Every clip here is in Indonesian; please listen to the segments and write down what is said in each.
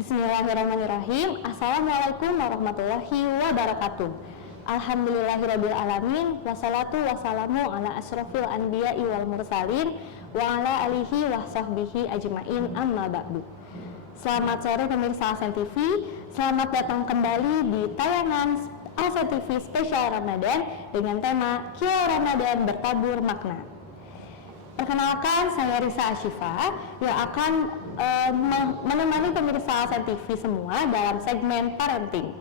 Bismillahirrahmanirrahim. Assalamualaikum warahmatullahi wabarakatuh. Alhamdulillahirabbil alamin. Wassalatu wassalamu ala asyrofil anbiya'i wal mursalin wa ala alihi wa sahbihi ajmain, amma ba'du. Selamat sore pemirsa Alsen TV. Selamat datang kembali di tayangan Alsen TV spesial Ramadan dengan tema Qiyam Ramadan bertabur makna. Perkenalkan, saya Risa Ashifa yang akan menemani pemirsa Alsen TV semua dalam segmen parenting.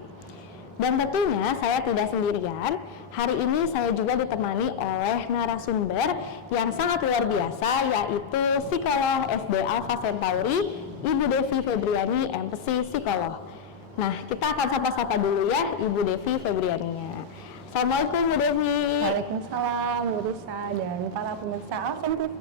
Dan tentunya saya tidak sendirian. Hari ini saya juga ditemani oleh narasumber yang sangat luar biasa, yaitu psikolog SD Alpha Centauri, Ibu Devi Febriani, MPC Psikolog. Nah, kita akan sapa-sapa dulu ya Ibu Devi Febrianinya. Assalamualaikum Bu Devi. Waalaikumsalam Bu Risa dan para pemirsa Alsen TV.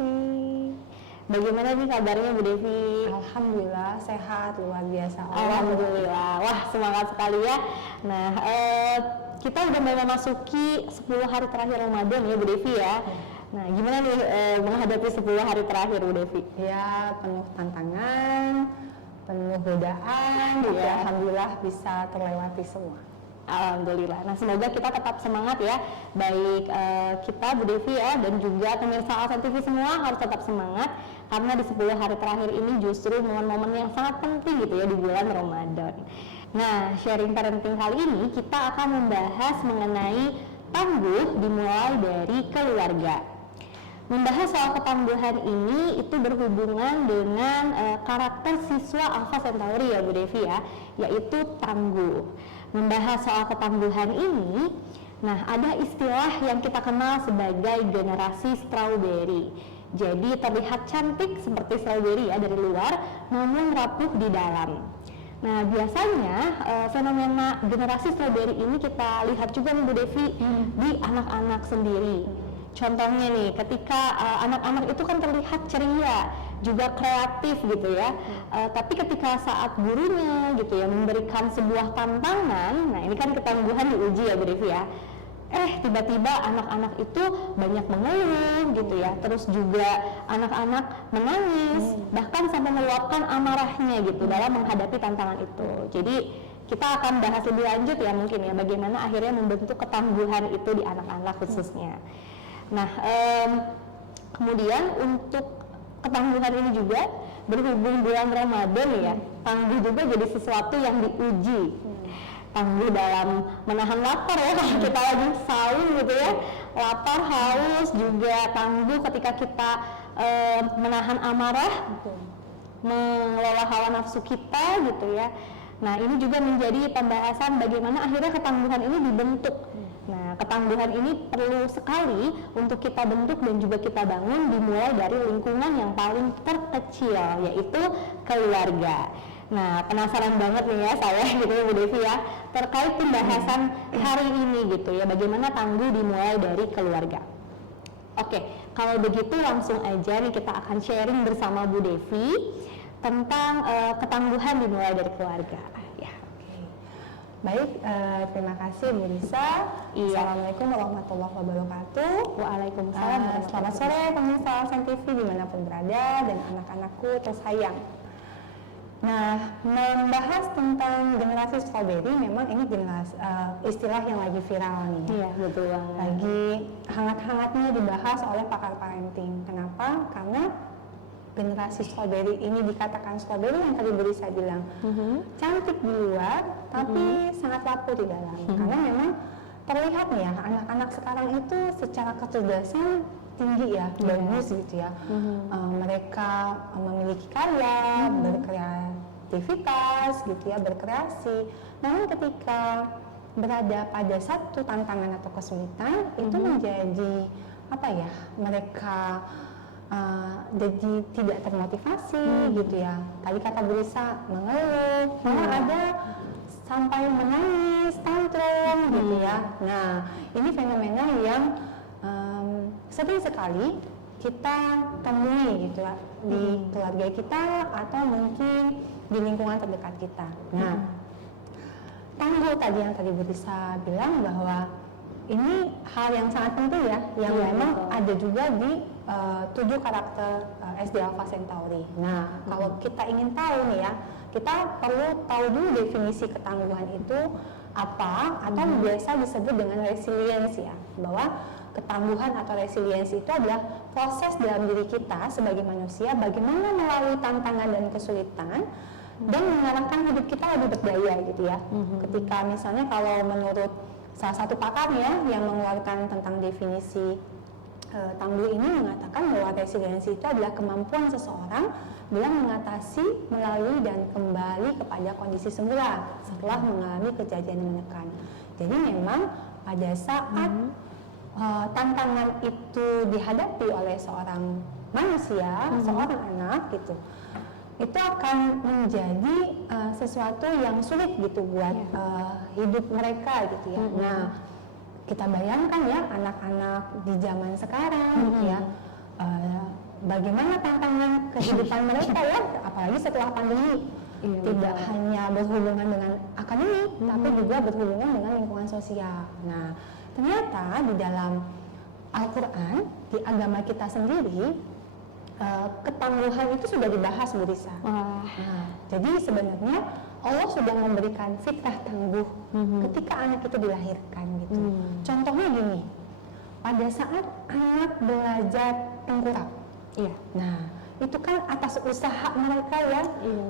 Bagaimana nih kabarnya Bu Devi? Alhamdulillah sehat, luar biasa. Alhamdulillah. Wah, semangat sekali ya. Nah, kita udah memasuki 10 hari terakhir Ramadan ya Bu Devi ya. Nah, gimana nih menghadapi 10 hari terakhir Bu Devi? Ya, penuh tantangan, penuh godaan, ya. Alhamdulillah bisa terlewati semua. Alhamdulillah. Nah, semoga kita tetap semangat ya, baik kita Bu Devi ya dan juga pemirsa Alsen TV semua harus tetap semangat karena di 10 hari terakhir ini justru momen-momen yang sangat penting gitu ya di bulan Ramadan. Nah, sharing parenting kali ini kita akan membahas mengenai tangguh dimulai dari keluarga. Membahas soal ketangguhan ini itu berhubungan dengan karakter siswa Alpha Centauri ya Bu Devi ya, yaitu tangguh. Membahas soal ketangguhan ini, nah ada istilah yang kita kenal sebagai generasi strawberry. Jadi terlihat cantik seperti strawberry ya dari luar, namun rapuh di dalam. Nah, biasanya fenomena generasi strawberry ini kita lihat juga nih Bu Devi di anak-anak sendiri. Contohnya nih, ketika anak-anak itu kan terlihat ceria, juga kreatif gitu ya. Tapi ketika saat gurunya gitu ya memberikan sebuah tantangan, nah ini kan ketangguhan diuji ya Bu Devi ya. Tiba-tiba anak-anak itu banyak mengeluh gitu ya. Terus juga anak-anak menangis, bahkan sampai meluapkan amarahnya gitu dalam menghadapi tantangan itu. Jadi kita akan bahas lebih lanjut ya mungkin ya bagaimana akhirnya membentuk ketangguhan itu di anak-anak khususnya. Nah, kemudian untuk ketangguhan ini juga berhubung bulan Ramadan ya, tangguh juga jadi sesuatu yang diuji. Tangguh dalam menahan lapar ya, kalau kita lagi sahur gitu ya, lapar, haus, juga tangguh ketika kita menahan amarah, mengelola hawa nafsu kita gitu ya. Nah, ini juga menjadi pembahasan bagaimana akhirnya ketangguhan ini dibentuk. Nah, ketangguhan ini perlu sekali untuk kita bentuk dan juga kita bangun dimulai dari lingkungan yang paling terkecil, yaitu keluarga. Nah, penasaran banget nih ya saya gitu ya Bu Devi ya, terkait pembahasan hari ini gitu ya, bagaimana tangguh dimulai dari keluarga. Oke, kalau begitu langsung aja nih kita akan sharing bersama Bu Devi tentang ketangguhan dimulai dari keluarga. Baik, terima kasih Bu Risa. Assalamualaikum warahmatullahi wabarakatuh. Waalaikumsalam. Selamat sore pemirsa Alsen TV dimanapun berada dan anak-anakku tersayang. Nah, membahas tentang generasi strawberry memang ini istilah yang lagi viral nih. Iya, betul banget. Lagi hangat-hangatnya dibahas oleh pakar parenting. Kenapa? Karena generasi strawberry ini dikatakan strawberry yang tadi Bu Risa bilang cantik di luar tapi sangat rapuh di dalam. Karena memang terlihat nih ya anak-anak sekarang itu secara kecerdasan tinggi ya, bagus gitu ya. Mereka memiliki karya, berkreativitas gitu ya, berkreasi. Namun ketika berada pada satu tantangan atau kesulitan itu menjadi mereka jadi tidak termotivasi gitu ya. Tadi kata Bu Risa mengeluh, malah ada sampai menangis, tantrum gitu ya. Nah, ini fenomena yang sering sekali kita temui gitu ya di keluarga kita atau mungkin di lingkungan terdekat kita. Nah, tangguh tadi Bu Risa bilang bahwa ini hal yang sangat penting ya, yang memang ada juga di 7 karakter SD Alpha Centauri. Nah, kalau kita ingin tahu nih ya, kita perlu tahu dulu definisi ketangguhan itu apa, atau biasa disebut dengan resiliensi ya, bahwa ketangguhan atau resiliensi itu adalah proses dalam diri kita sebagai manusia bagaimana melalui tantangan dan kesulitan dan mengarahkan hidup kita lebih berdaya gitu ya. Ketika misalnya kalau menurut salah satu pakarnya yang mengeluarkan tentang definisi tangguh ini mengatakan bahwa resiliensi itu adalah kemampuan seseorang dalam mengatasi, melalui dan kembali kepada kondisi semula setelah mengalami kejadian yang menekan. Jadi memang pada saat tantangan itu dihadapi oleh seorang manusia, seorang anak gitu, itu akan menjadi sesuatu yang sulit gitu buat hidup mereka gitu ya. Nah, kita bayangkan ya anak-anak di zaman sekarang ya, bagaimana tantangan kehidupan mereka ya, apalagi setelah pandemi. Tidak hanya berhubungan dengan akademik, tapi juga berhubungan dengan lingkungan sosial. Nah, ternyata di dalam Al-Quran, di agama kita sendiri, ketangguhan itu sudah dibahas Bu Risa. Nah, jadi sebenarnya Allah sudah memberikan fitrah tangguh ketika anak itu dilahirkan gitu. Contohnya gini, pada saat anak belajar tengkurap, nah itu kan atas usaha mereka ya,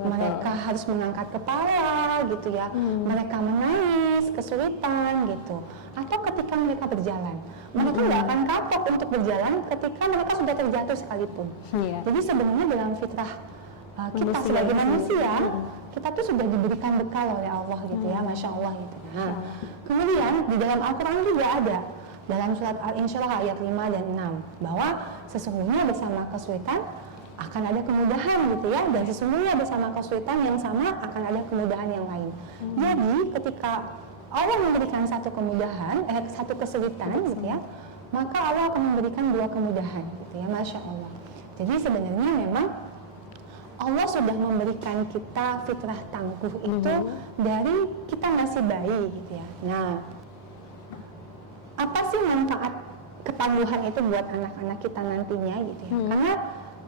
mereka harus mengangkat kepala gitu ya, mereka menangis, kesulitan gitu. Atau ketika mereka berjalan, mereka nggak akan kapok untuk berjalan ketika mereka sudah terjatuh sekalipun. Jadi sebenarnya dalam fitrah kita sebagai manusia, kita tuh sudah diberikan bekal oleh Allah gitu ya, Masya Allah gitu. Nah, kemudian di dalam Al-Quran juga ada dalam surat Al-Insyirah ayat 5 dan 6 bahwa sesungguhnya bersama kesulitan akan ada kemudahan gitu ya, dan sesungguhnya bersama kesulitan yang sama akan ada kemudahan yang lain. Jadi ketika Allah memberikan satu kemudahan, satu kesulitan gitu ya, maka Allah akan memberikan dua kemudahan gitu ya, Masya Allah. Jadi sebenarnya memang Allah sudah memberikan kita fitrah tangguh itu dari kita masih bayi gitu ya. Nah, apa sih manfaat ketangguhan itu buat anak-anak kita nantinya gitu ya? Karena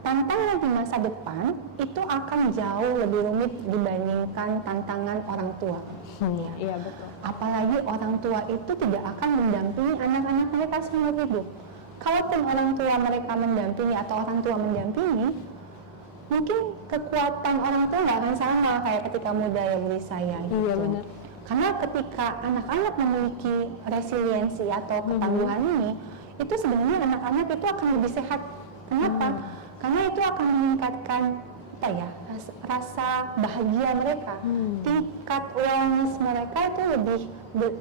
tantangan di masa depan itu akan jauh lebih rumit dibandingkan tantangan orang tua. Iya betul. Apalagi orang tua itu tidak akan mendampingi anak-anak mereka seumur hidup. Kalaupun orang tua mereka mendampingi atau orang tua mendampingi, mungkin kekuatan orang tua nggak akan sama kayak ketika muda ya beri saya gitu. Iya benar. Karena ketika anak-anak memiliki resiliensi atau ketangguhan ini, itu sebenarnya anak-anak itu akan lebih sehat. Kenapa? Karena itu akan meningkatkan apa ya, rasa bahagia mereka, tingkat wellness mereka itu lebih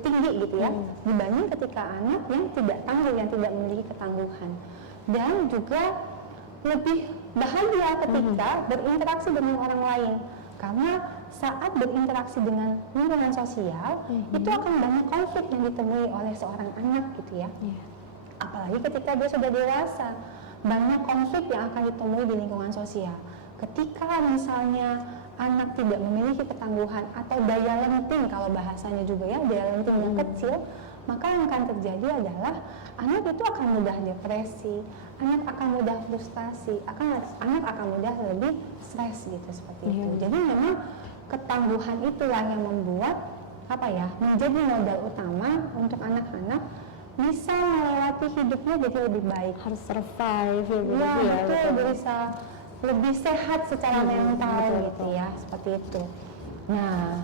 tinggi gitu ya, dibanding ketika anak yang tidak tangguh, yang tidak memiliki ketangguhan. Dan juga lebih bahagia ketika berinteraksi dengan orang lain, karena saat berinteraksi dengan lingkungan sosial itu akan banyak konflik yang ditemui oleh seorang anak gitu ya. Apalagi ketika dia sudah dewasa, banyak konflik yang akan ditemui di lingkungan sosial. Ketika misalnya anak tidak memiliki ketangguhan atau daya lenting, kalau bahasanya juga ya, daya lenting yang kecil, maka yang akan terjadi adalah anak itu akan mudah depresi, anak akan mudah frustasi, anak akan mudah lebih stres gitu seperti itu. Jadi memang ketangguhan itulah yang membuat menjadi modal utama untuk anak-anak bisa melewati hidupnya jadi lebih baik, harus survive ya, betul, bisa lebih sehat secara mental gitu ya, seperti itu. Nah,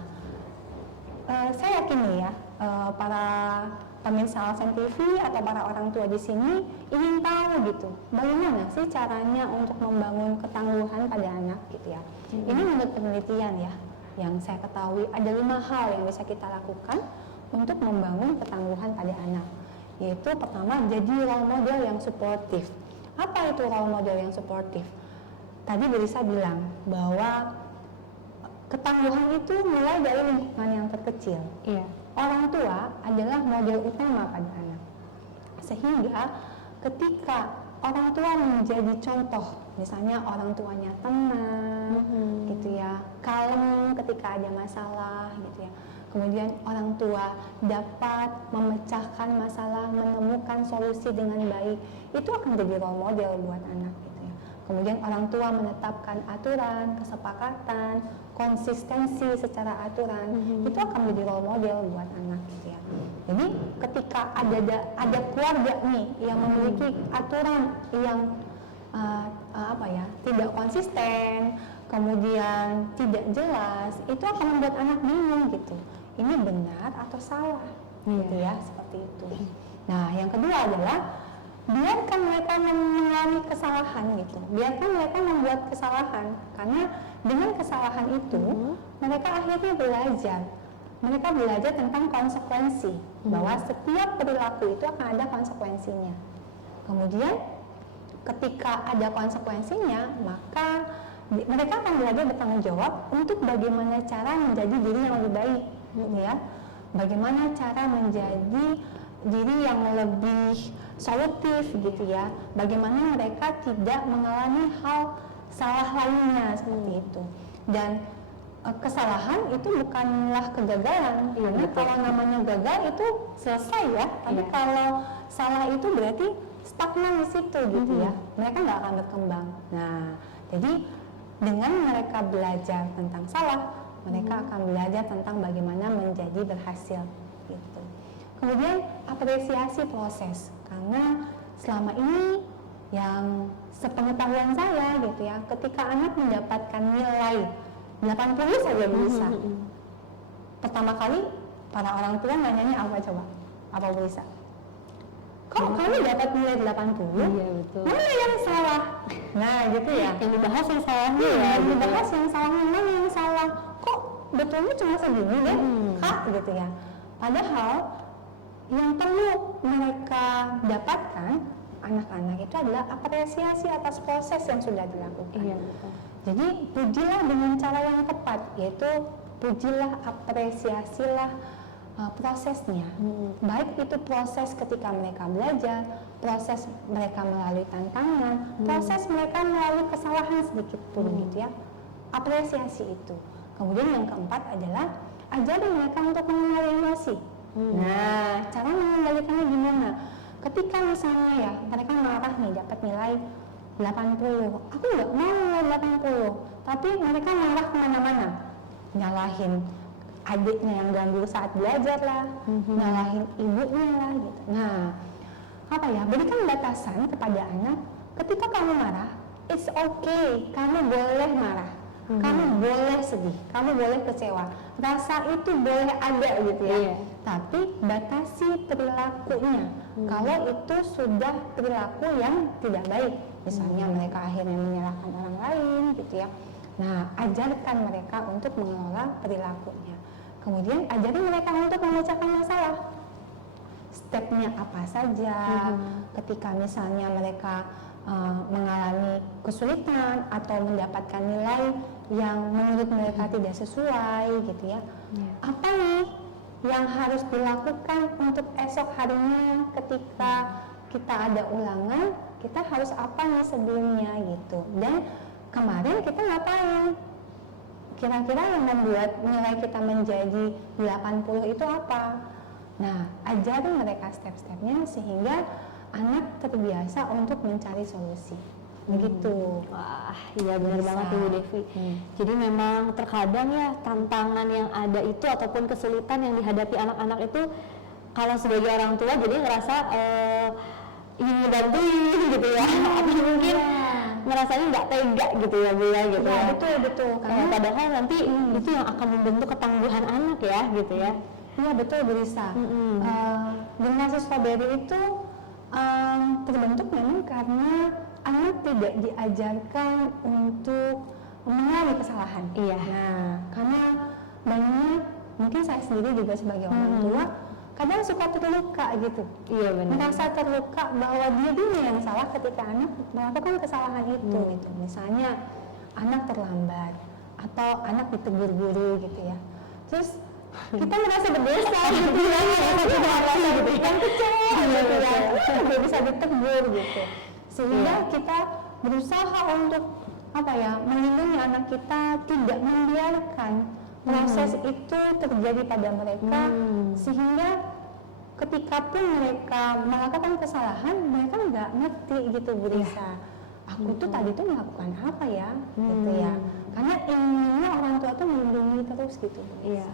saya yakin nih ya, para pemirsa Alsen TV atau para orang tua di sini ingin tahu gitu, bagaimana sih caranya untuk membangun ketangguhan pada anak gitu ya. Ini menurut penelitian ya, yang saya ketahui ada 5 hal yang bisa kita lakukan untuk membangun ketangguhan pada anak. Yaitu pertama, jadi role model yang suportif. Apa itu role model yang suportif? Tadi Berisa bilang bahwa ketangguhan itu mulai dari lingkungan yang terkecil. Orang tua adalah model utama pada anak. Sehingga ketika orang tua menjadi contoh, misalnya orang tuanya tenang gitu ya, kalem ketika ada masalah gitu ya. Kemudian orang tua dapat memecahkan masalah, menemukan solusi dengan baik, itu akan jadi role model buat anak gitu ya. kemudian orang tua menetapkan aturan, kesepakatan, konsistensi secara aturan, itu akan menjadi role model buat anak gitu ya. Jadi ketika ada keluarga nih yang memiliki aturan yang tidak konsisten, kemudian tidak jelas, itu akan membuat anak bingung gitu. Ini benar atau salah, gitu ya, seperti itu. Nah, yang kedua adalah biarkan mereka mengalami kesalahan gitu. Biarkan mereka membuat kesalahan, karena dengan kesalahan itu mereka akhirnya belajar. Mereka belajar tentang konsekuensi, bahwa setiap perilaku itu akan ada konsekuensinya. Kemudian ketika ada konsekuensinya, maka mereka akan belajar bertanggung jawab untuk bagaimana cara menjadi diri yang lebih baik, ya. Bagaimana cara menjadi diri yang lebih solutif, gitu ya. Bagaimana mereka tidak mengalami hal salah lainnya seperti itu. Dan kesalahan itu bukanlah kegagalan, karena kalau namanya gagal itu selesai ya. Tapi kalau salah itu berarti stagnan di situ gitu ya. Mereka nggak akan berkembang. Nah, jadi dengan mereka belajar tentang salah, mereka akan belajar tentang bagaimana menjadi berhasil gitu. Kemudian apresiasi proses, karena selama ini yang sepengetahuan saya gitu ya, ketika anak mendapatkan nilai 80 saja bisa. Pertama kali para orang tua nanyanya apa coba? Apa bisa? Kok kamu dapat nilai 80? Iya, betul. Mana yang salah? Nah gitu ya. Yang dibahas yang salahnya ya. Yang dibahas yang salahnya, mana yang salah? Kok betulnya cuma segini deh, Kak gitu ya. Padahal yang perlu mereka dapatkan anak-anak itu adalah apresiasi atas proses yang sudah dilakukan. Iya, betul. Jadi pujilah dengan cara yang tepat, yaitu pujilah, apresiasilah prosesnya. Baik itu proses ketika mereka belajar, proses mereka melalui tantangan, proses mereka melalui kesalahan sedikit pun gitu ya. Apresiasi itu. Kemudian yang keempat adalah ajarin mereka untuk mengenali emosi. Nah, cara mengendalikannya gimana? Ketika misalnya ya mereka marah nih dapat nilai 80, aku nggak mau nilai 80, tapi mereka marah kemana-mana, nyalahin adiknya yang ganggu saat belajar lah, nyalahin ibunya lah gitu. Nah, berikan batasan kepada anak, ketika kamu marah, it's okay, kamu boleh marah, kamu boleh sedih, kamu boleh kecewa, rasa itu boleh ada gitu ya. Tapi batasi perilakunya. Kalau itu sudah perilaku yang tidak baik, misalnya mereka akhirnya menyalahkan orang lain gitu ya. Nah, ajarkan mereka untuk mengelola perilakunya. Kemudian ajarin mereka untuk memecahkan masalah. Stepnya apa saja, ketika misalnya mereka mengalami kesulitan atau mendapatkan nilai yang menurut mereka tidak sesuai gitu ya. Apa nih yang harus dilakukan untuk esok harinya ketika kita ada ulangan, kita harus apa nih sebelumnya gitu. Dan kemarin kita ngapain? Kira-kira yang membuat nilai kita menjadi 80 itu apa? Nah, ajarin mereka step-stepnya sehingga anak terbiasa untuk mencari solusi. Begitu. Wah, iya benar banget Ibu Devi. Jadi memang terkadang ya tantangan yang ada itu ataupun kesulitan yang dihadapi anak-anak itu, kalau sebagai orang tua jadi ngerasa ingin ngebantuin gitu ya, atau mungkin merasanya nggak tega gitu ya Bu ya gitu ya. Betul. Karena padahal nanti itu yang akan membentuk ketangguhan anak ya gitu ya. Iya betul Bu Risa. Generasi strawberry itu terbentuk memang karena anak tidak diajarkan untuk mengalami kesalahan. Iya. Nah, karena banyak, mungkin saya sendiri juga sebagai orang tua, kadang suka terluka gitu. Iya benar. Merasa terluka bahwa dirinya yang salah ketika anak melakukan kesalahan itu. Gitu. Misalnya anak terlambat atau anak ditegur guru gitu ya. Terus kita merasa berdosa gitu ya, merasa gitu yang kecewa gitu ya, nggak bisa ditegur gitu. Sehingga kita berusaha untuk melindungi anak kita, tidak membiarkan proses itu terjadi pada mereka, sehingga ketika pun mereka melakukan kesalahan, mereka nggak ngerti gitu Bu Risa. aku tuh tadi tuh melakukan apa ya, gitu ya. Karena inginnya orang tua tuh melindungi terus gitu. Iya,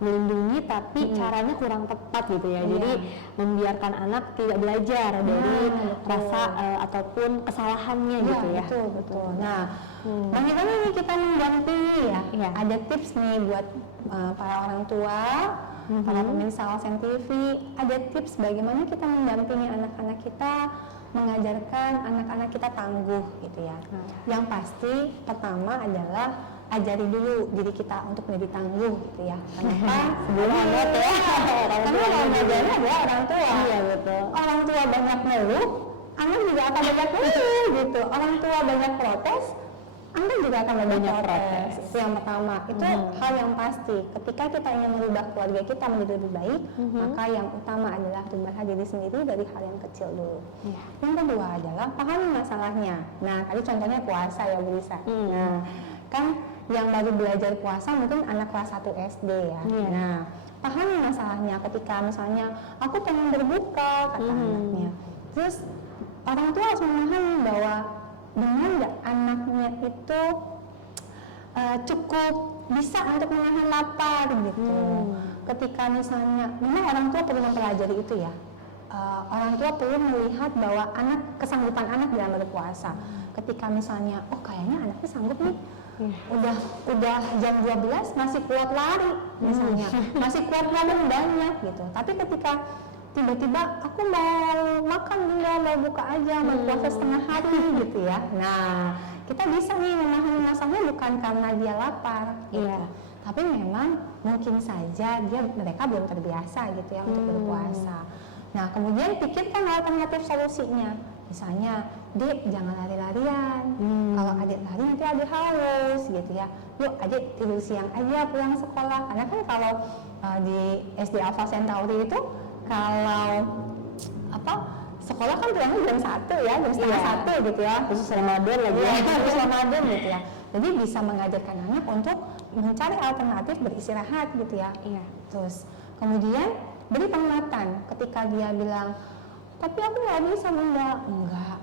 melindungi tapi caranya kurang tepat gitu ya. Jadi membiarkan anak tidak belajar dari rasa ataupun kesalahannya gitu ya. Betul. Nah, bagaimana nih kita mendampingi ya? Iya. Ada tips nih buat para orang tua, para pemirsa Alsen TV. Ada tips bagaimana kita mendampingi anak-anak kita, mengajarkan anak-anak kita tangguh gitu ya. Yang pasti pertama adalah ajari dulu diri kita untuk menjadi tangguh gitu ya. Kenapa? Sebelum anak ya. Karena yang ngajarin adalah orang tua. Iya betul. Orang tua banyak ngeluh, anak juga akan banyak ngeluh gitu. Orang tua banyak protes, anak juga akan banyak protes. Itu yang pertama. Itu hal yang pasti. Ketika kita ingin merubah keluarga kita menjadi lebih baik, maka yang utama adalah rubah diri sendiri dari hal yang kecil dulu. Yang kedua adalah pahami masalahnya. Nah, tadi contohnya puasa ya Bu Lisa. Nah, kan yang baru belajar puasa mungkin anak kelas 1 SD ya. Nah, pahami masalahnya ketika misalnya aku pengen berbuka kata anaknya. Terus orang tua harus memahami bahwa benar nggak anaknya itu cukup bisa untuk menahan lapar gitu. Ketika misalnya memang orang tua perlu mempelajari itu ya. Orang tua perlu melihat bahwa kesanggupan anak dalam berpuasa. Ketika misalnya kayaknya anaknya sanggup nih, udah jam 12 masih kuat lari misalnya, masih kuat ngomong banyak gitu. Tapi ketika tiba-tiba aku mau makan bunda, mau buka aja, mau puasa setengah hari gitu ya. Nah, kita bisa nih memahami masalahnya bukan karena dia lapar gitu. Tapi memang mungkin saja mereka belum terbiasa gitu ya untuk berpuasa. Nah, kemudian pikirkan alternatif solusinya. Misalnya, Dek jangan lari-larian. Kalau adik lari nanti adik haus gitu ya. Yuk adik tidur siang aja pulang sekolah. Karena kan kalau di SD Alpha Centauri itu kalau sekolah kan pulangnya jam 1 ya, jam setengah 1 gitu ya. Khusus Ramadan lagi ya, khusus Ramadan gitu ya. Jadi bisa mengajarkan anak untuk mencari alternatif beristirahat gitu ya. Terus kemudian beri penguatan ketika dia bilang, tapi aku nggak bisa bunda. Enggak,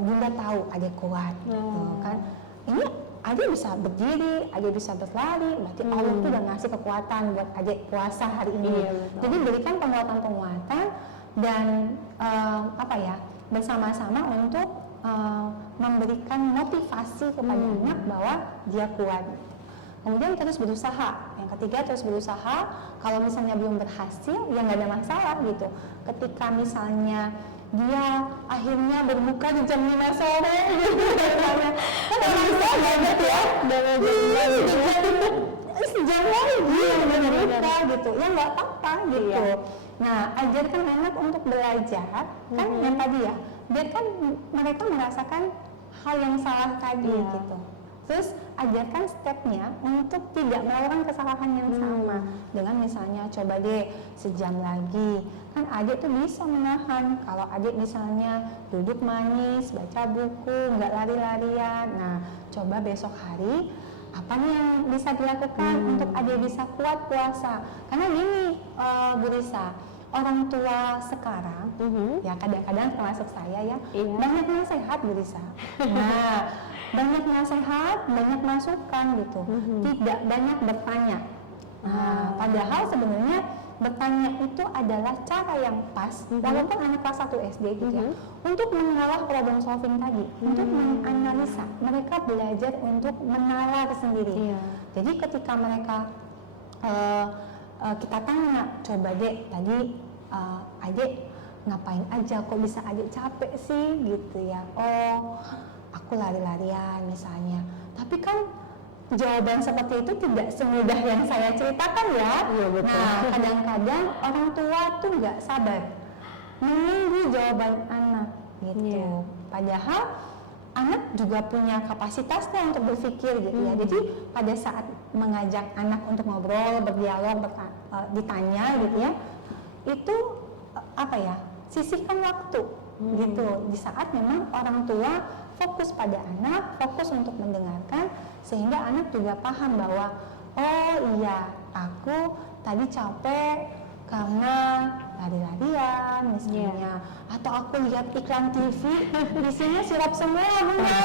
bunda tahu adik kuat, kan? Ini adik bisa berdiri, adik bisa berlari, berarti Allah tuh udah ngasih kekuatan buat adik puasa hari ini. Jadi berikan penguatan-penguatan dan bersama-sama untuk memberikan motivasi kepada anak bahwa dia kuat. Kemudian terus berusaha. Yang ketiga terus berusaha. Kalau misalnya belum berhasil, ya nggak ada masalah gitu. Ketika misalnya dia akhirnya berbuka di jam 5 sore gitu, kan bisa banget ya, sejam lagi berbuka gitu, ya nggak apa-apa gitu. Nah, ajarkan anak untuk belajar, kan yang tadi ya, biarkan mereka merasakan hal yang salah tadi gitu. Terus ajarkan stepnya untuk tidak melakukan kesalahan yang sama. Dengan misalnya coba deh sejam lagi, kan adik tuh bisa menahan. Kalau adik misalnya duduk manis, baca buku, nggak lari-larian. Nah, coba besok hari apa nih yang bisa dilakukan untuk adik bisa kuat puasa. Karena gini Bu Risa, orang tua sekarang ya kadang-kadang termasuk saya ya, banyak nasihat Bu Risa. Nah, banyak nasihat, banyak masukan gitu, tidak banyak bertanya. Nah, padahal sebenarnya bertanya itu adalah cara yang pas, walaupun anak kelas 1 SD gitu ya, untuk mengolah problem solving tadi, untuk menganalisa. Mereka belajar untuk menalar sendiri. Jadi ketika mereka kita tanya, coba dek tadi adik ngapain aja, kok bisa adik capek sih gitu ya. Aku lari-larian misalnya, tapi kan jawaban seperti itu tidak semudah yang saya ceritakan ya. Nah, kadang-kadang orang tua tuh nggak sabar menunggu jawaban anak gitu. Padahal anak juga punya kapasitasnya untuk berpikir gitu ya. Jadi pada saat mengajak anak untuk ngobrol, berdialog, ditanya gitu ya, itu sisihkan waktu gitu. Di saat memang orang tua fokus pada anak, fokus untuk mendengarkan, sehingga anak juga paham bahwa oh iya, aku tadi capek karena lari-larian misalnya, atau aku lihat iklan TV di sini sirup semua bunda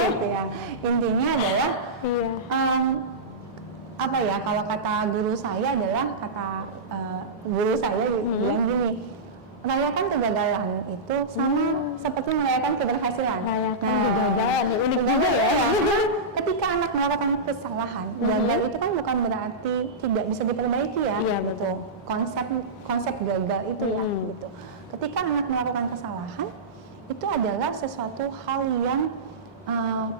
gitu ya. Intinya adalah apa ya, kalau kata guru saya adalah guru saya bilang gini, merayakan kegagalan itu sama seperti merayakan keberhasilan. Merayakan kegagalan, unik juga ya. Ketika anak melakukan kesalahan, gagal itu kan bukan berarti tidak bisa diperbaiki ya. Iya betul. Konsep gagal itu ya gitu. Ketika anak melakukan kesalahan, itu adalah sesuatu hal yang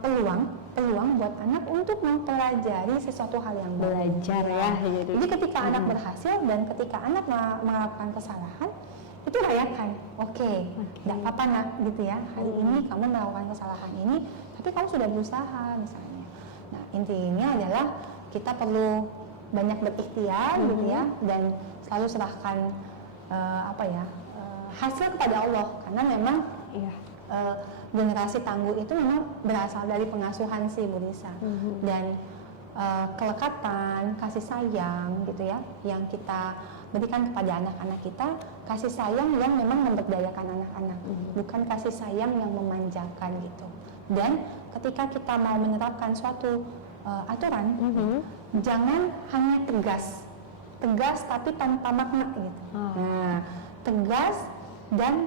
peluang buat anak untuk mempelajari sesuatu hal yang belajar ya. Jadi ketika anak berhasil dan ketika anak melakukan kesalahan, itu rayakan. Oke, tidak apa-apa nak gitu ya. Hari ini kamu melakukan kesalahan ini, tapi kamu sudah berusaha misalnya. Nah, intinya adalah kita perlu banyak berikhtiar gitu ya, dan selalu serahkan hasil kepada Allah, karena memang generasi tangguh itu memang berasal dari pengasuhan si Bu Risa, dan kelekatan, kasih sayang gitu ya, yang kita berikan kepada anak-anak kita, kasih sayang yang memang memberdayakan anak-anak, bukan kasih sayang yang memanjakan gitu. Dan ketika kita mau menerapkan suatu aturan, jangan hanya tegas tapi tanpa makna gitu. Nah, tegas dan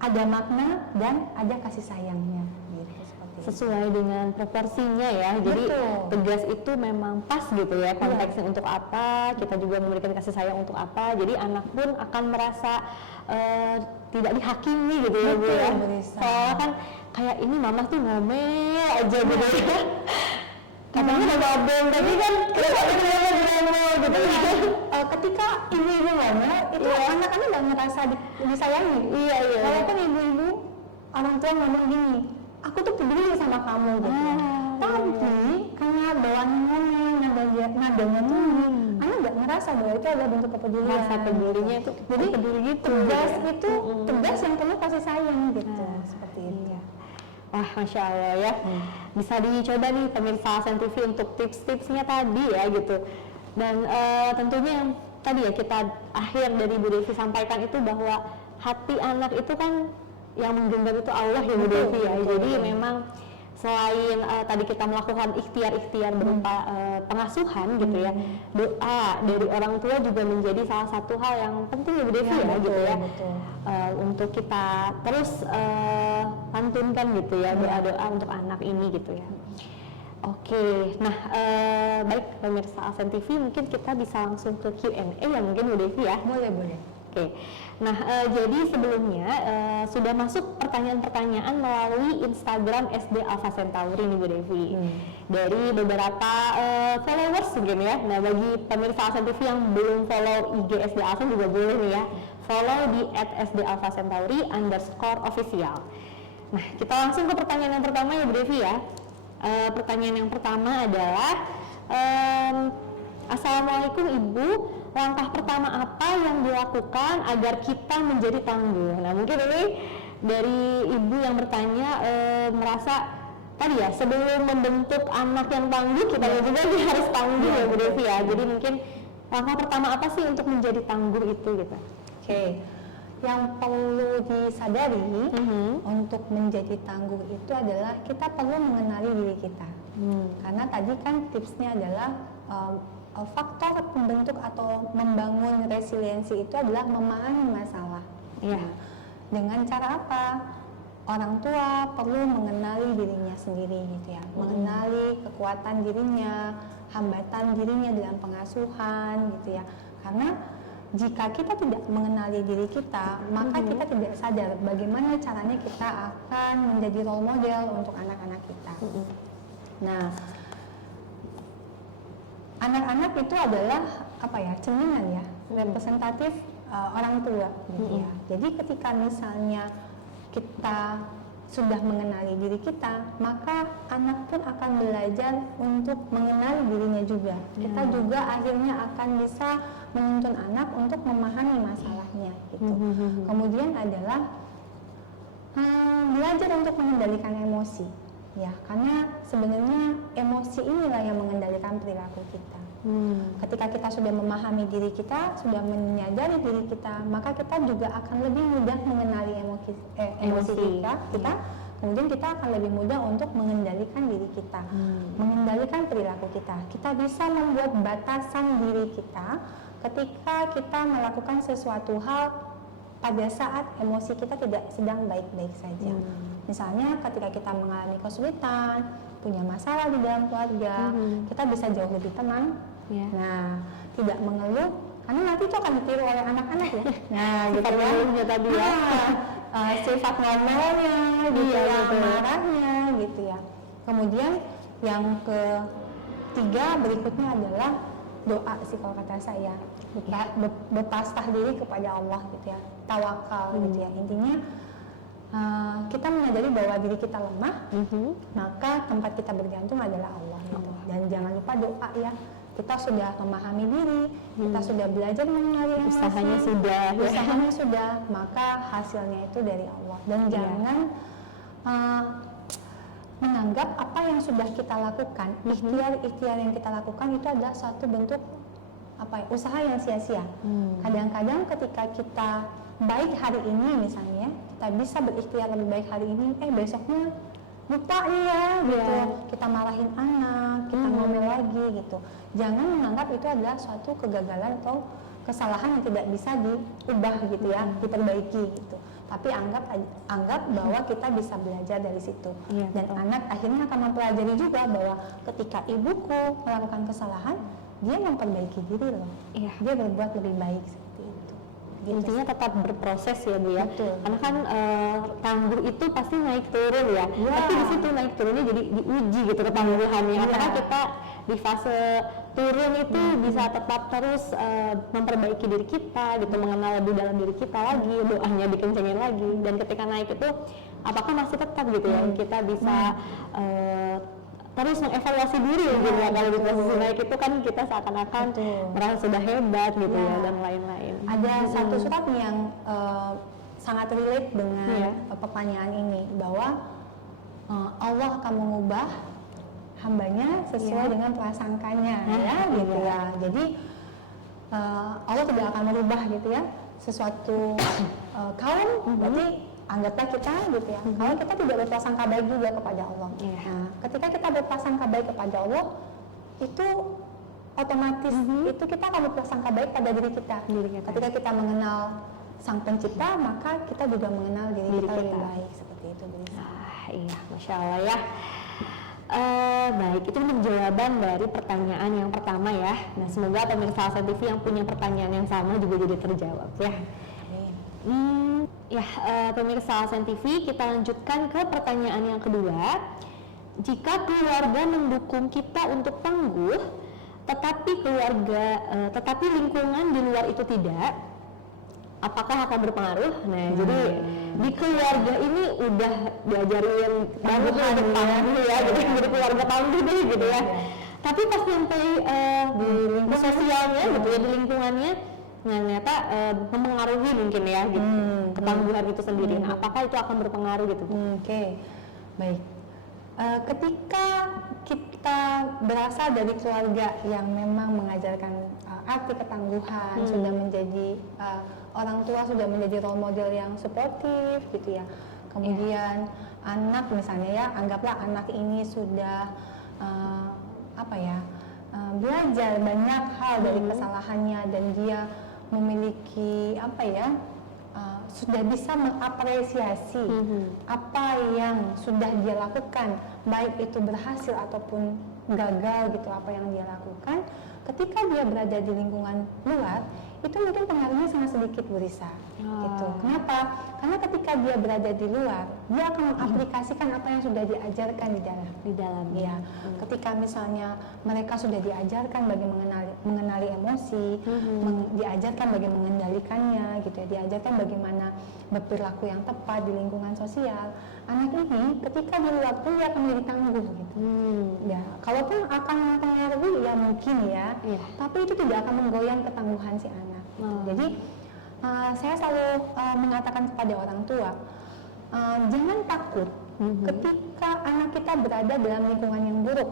ada makna dan ada kasih sayangnya gitu, sesuai dengan proporsinya ya. Jadi tegas itu memang pas gitu ya konteksnya untuk apa, kita juga memberikan kasih sayang untuk apa. Jadi anak pun akan merasa tidak dihakimi gitu ya Bu ya. Soalnya kan kayak ini mama tuh ngomel aja gitu ya. Katanya udah babel, tapi kan ngomel gitu ya. Ketika ibu-ibu ngomel, itu anak-anak nggak ngerasa disayangi. Iya. Walaupun ibu-ibu orang tua ngomong gini, aku tuh peduli sama kamu gitu. Tapi karena bawaannya ngomel, nadanya tinggi, anak nggak ngerasa bahwa itu adalah bentuk kepedulian. Rasa pedulinya itu, jadi peduli gitu. Tegas itu tegas yang perlu kasih sayang gitu. Seperti itu. Wah, Masya Allah ya. Bisa dicoba nih pemirsa Asen TV untuk tips-tipsnya tadi ya gitu. Dan tentunya yang tadi ya kita akhir dari Bu Devi sampaikan itu bahwa hati anak itu kan yang menggenggam itu Allah ya Bu Devi ya. Jadi memang selain tadi kita melakukan ikhtiar-ikhtiar berupa pengasuhan gitu ya, doa dari orang tua juga menjadi salah satu hal yang penting ya Bu Devi ya gitu ya. Untuk kita terus pantunkan gitu ya, doa-doa untuk anak ini gitu ya. Oke, nah baik pemirsa Asen TV, mungkin kita bisa langsung ke Q&A ya mungkin Bu Devi ya. Boleh. Oke, nah jadi sebelumnya sudah masuk pertanyaan-pertanyaan melalui Instagram SD Alpha Centauri nih Bu Devi, dari beberapa followers mungkin ya. Nah bagi pemirsa Asen TV yang belum follow IG SD Alpha juga boleh nih ya, follow di @sdalphacentauri_official. Nah kita langsung ke pertanyaan yang pertama ya Bu Devi ya. Pertanyaan yang pertama adalah Assalamualaikum Ibu, langkah pertama apa yang dilakukan agar kita menjadi tangguh? Nah mungkin ini dari Ibu yang bertanya merasa tadi ya sebelum membentuk anak yang tangguh kita juga harus tangguh ya Bu Devi ya. Jadi mungkin langkah pertama apa sih untuk menjadi tangguh itu gitu? Oke. Yang perlu disadari untuk menjadi tangguh itu adalah kita perlu mengenali diri kita. Karena tadi kan tipsnya adalah faktor pembentuk atau membangun resiliensi itu adalah memahami masalah. Dengan cara apa? Orang tua perlu mengenali dirinya sendiri gitu ya, mengenali kekuatan dirinya, hambatan dirinya dalam pengasuhan gitu ya. Karena jika kita tidak mengenali diri kita, maka kita tidak sadar bagaimana caranya kita akan menjadi role model untuk anak-anak kita. Nah, anak-anak itu adalah cerminan ya, representatif orang tua gitu ya. Jadi ketika misalnya kita sudah mengenali diri kita, maka anak pun akan belajar untuk mengenali dirinya juga. Kita juga akhirnya akan bisa menuntun anak untuk memahami masalahnya gitu. Kemudian adalah belajar untuk mengendalikan emosi Ya, karena sebenarnya emosi inilah yang mengendalikan perilaku kita. Ketika kita sudah memahami diri kita, sudah menyadari diri kita, maka kita juga akan lebih mudah mengenali emosi kita. Kemudian kita akan lebih mudah untuk mengendalikan diri kita, mengendalikan perilaku kita. Kita bisa membuat batasan diri kita ketika kita melakukan sesuatu hal pada saat emosi kita tidak sedang baik-baik saja. Misalnya ketika kita mengalami kesulitan, punya masalah di dalam keluarga, kita bisa jauh lebih tenang. Nah, tidak mengeluh, karena nanti itu akan ditiru oleh anak-anak ya. Nah, gitu ya. Tadi ya. Sifat ngomelnya, gitu ya, marahnya, gitu ya. Kemudian yang ketiga berikutnya adalah doa sih kalau kata saya. Berpasrah diri kepada Allah gitu ya, tawakal gitu ya. Intinya kita menyadari bahwa diri kita lemah, maka tempat kita bergantung adalah Allah gitu. Dan jangan lupa doa ya. Kita sudah memahami diri, kita sudah belajar mengenali emosi, usahanya sudah, maka hasilnya itu dari Allah. Dan jangan menganggap apa yang sudah kita lakukan, ikhtiar yang kita lakukan itu adalah suatu bentuk usaha yang sia-sia. Kadang-kadang ketika kita baik hari ini misalnya, kita bisa berikhtiar lebih baik hari ini, besoknya lupa nih ya, gitu. Kita marahin anak, kita ngomel lagi gitu. Jangan menganggap itu adalah suatu kegagalan atau kesalahan yang tidak bisa diubah gitu ya, diperbaiki gitu. Tapi anggap bahwa kita bisa belajar dari situ. Dan anak akhirnya akan mempelajari juga bahwa ketika ibuku melakukan kesalahan, dia memperbaiki diri loh. Dia berbuat lebih baik seperti itu. Intinya tetap berproses ya Bu ya. Karena kan tangguh itu pasti naik turun ya. Tapi di situ naik turunnya jadi diuji gitu ketangguhannya. Karena kita di fase turun itu bisa tetap terus memperbaiki diri kita gitu, mengenal lebih dalam diri kita lagi, doanya dikencengin lagi. Dan ketika naik itu apakah masih tetap gitu ya kita bisa terus mengevaluasi diri gitu ya. Kalau di posisi naik itu kan kita seakan-akan merasa sudah hebat gitu ya dan lain-lain. Ada satu surat yang sangat relate dengan pertanyaan ini, bahwa Allah akan mengubah hambanya sesuai dengan prasangkanya gitu ya. Jadi Allah tidak akan merubah gitu ya sesuatu kaum, berarti anggaplah kita gitu ya, kalau kita tidak berprasangka baik juga kepada Allah. Nah, ketika kita berprasangka baik kepada Allah, itu otomatis itu kita akan berprasangka baik pada diri kita. Ketika kita mengenal Sang Pencipta, maka kita juga mengenal diri kita lebih baik, seperti itu. Iya, Masya Allah ya. Baik, itu untuk jawaban dari pertanyaan yang pertama ya. Nah, semoga pemirsa Alsen TV yang punya pertanyaan yang sama juga jadi terjawab ya. Pemirsa Alsen TV, kita lanjutkan ke pertanyaan yang kedua. Jika keluarga mendukung kita untuk tangguh, tetapi lingkungan di luar itu tidak, apakah akan berpengaruh? Nah, jadi di keluarga ini udah diajarin tangguhan ya, jadi keluarga tangguh deh gitu ya. Tapi pas sampai di sosialnya gitu ya, di lingkungannya, ternyata mempengaruhi mungkin ya gitu, ketangguhan itu sendiri. Nah, apakah itu akan berpengaruh gitu? Baik. Ketika kita berasal dari keluarga yang memang mengajarkan arti ketangguhan, sudah menjadi orang tua, sudah menjadi role model yang suportif gitu ya. Kemudian anak misalnya ya, anggaplah anak ini sudah belajar banyak hal dari kesalahannya, dan dia memiliki sudah bisa mengapresiasi apa yang sudah dia lakukan, baik itu berhasil ataupun gagal gitu apa yang dia lakukan. Ketika dia berada di lingkungan luar, itu mungkin pengaruhnya sangat sedikit, Bu Risa. Gitu. Kenapa? Karena ketika dia berada di luar, dia akan mengaplikasikan apa yang sudah diajarkan di dalam. Ya. Ketika misalnya mereka sudah diajarkan bagaimana mengenali emosi, diajarkan bagaimana mengendalikannya, gitu ya, diajarkan bagaimana berperilaku yang tepat di lingkungan sosial. Anak ini ketika di luar pun dia akan menjadi tangguh gitu. Ya, kalaupun akan mempengaruhi ya mungkin ya, tapi itu tidak akan menggoyang ketangguhan si anak. Jadi saya selalu mengatakan kepada orang tua, jangan takut ketika anak kita berada dalam lingkungan yang buruk.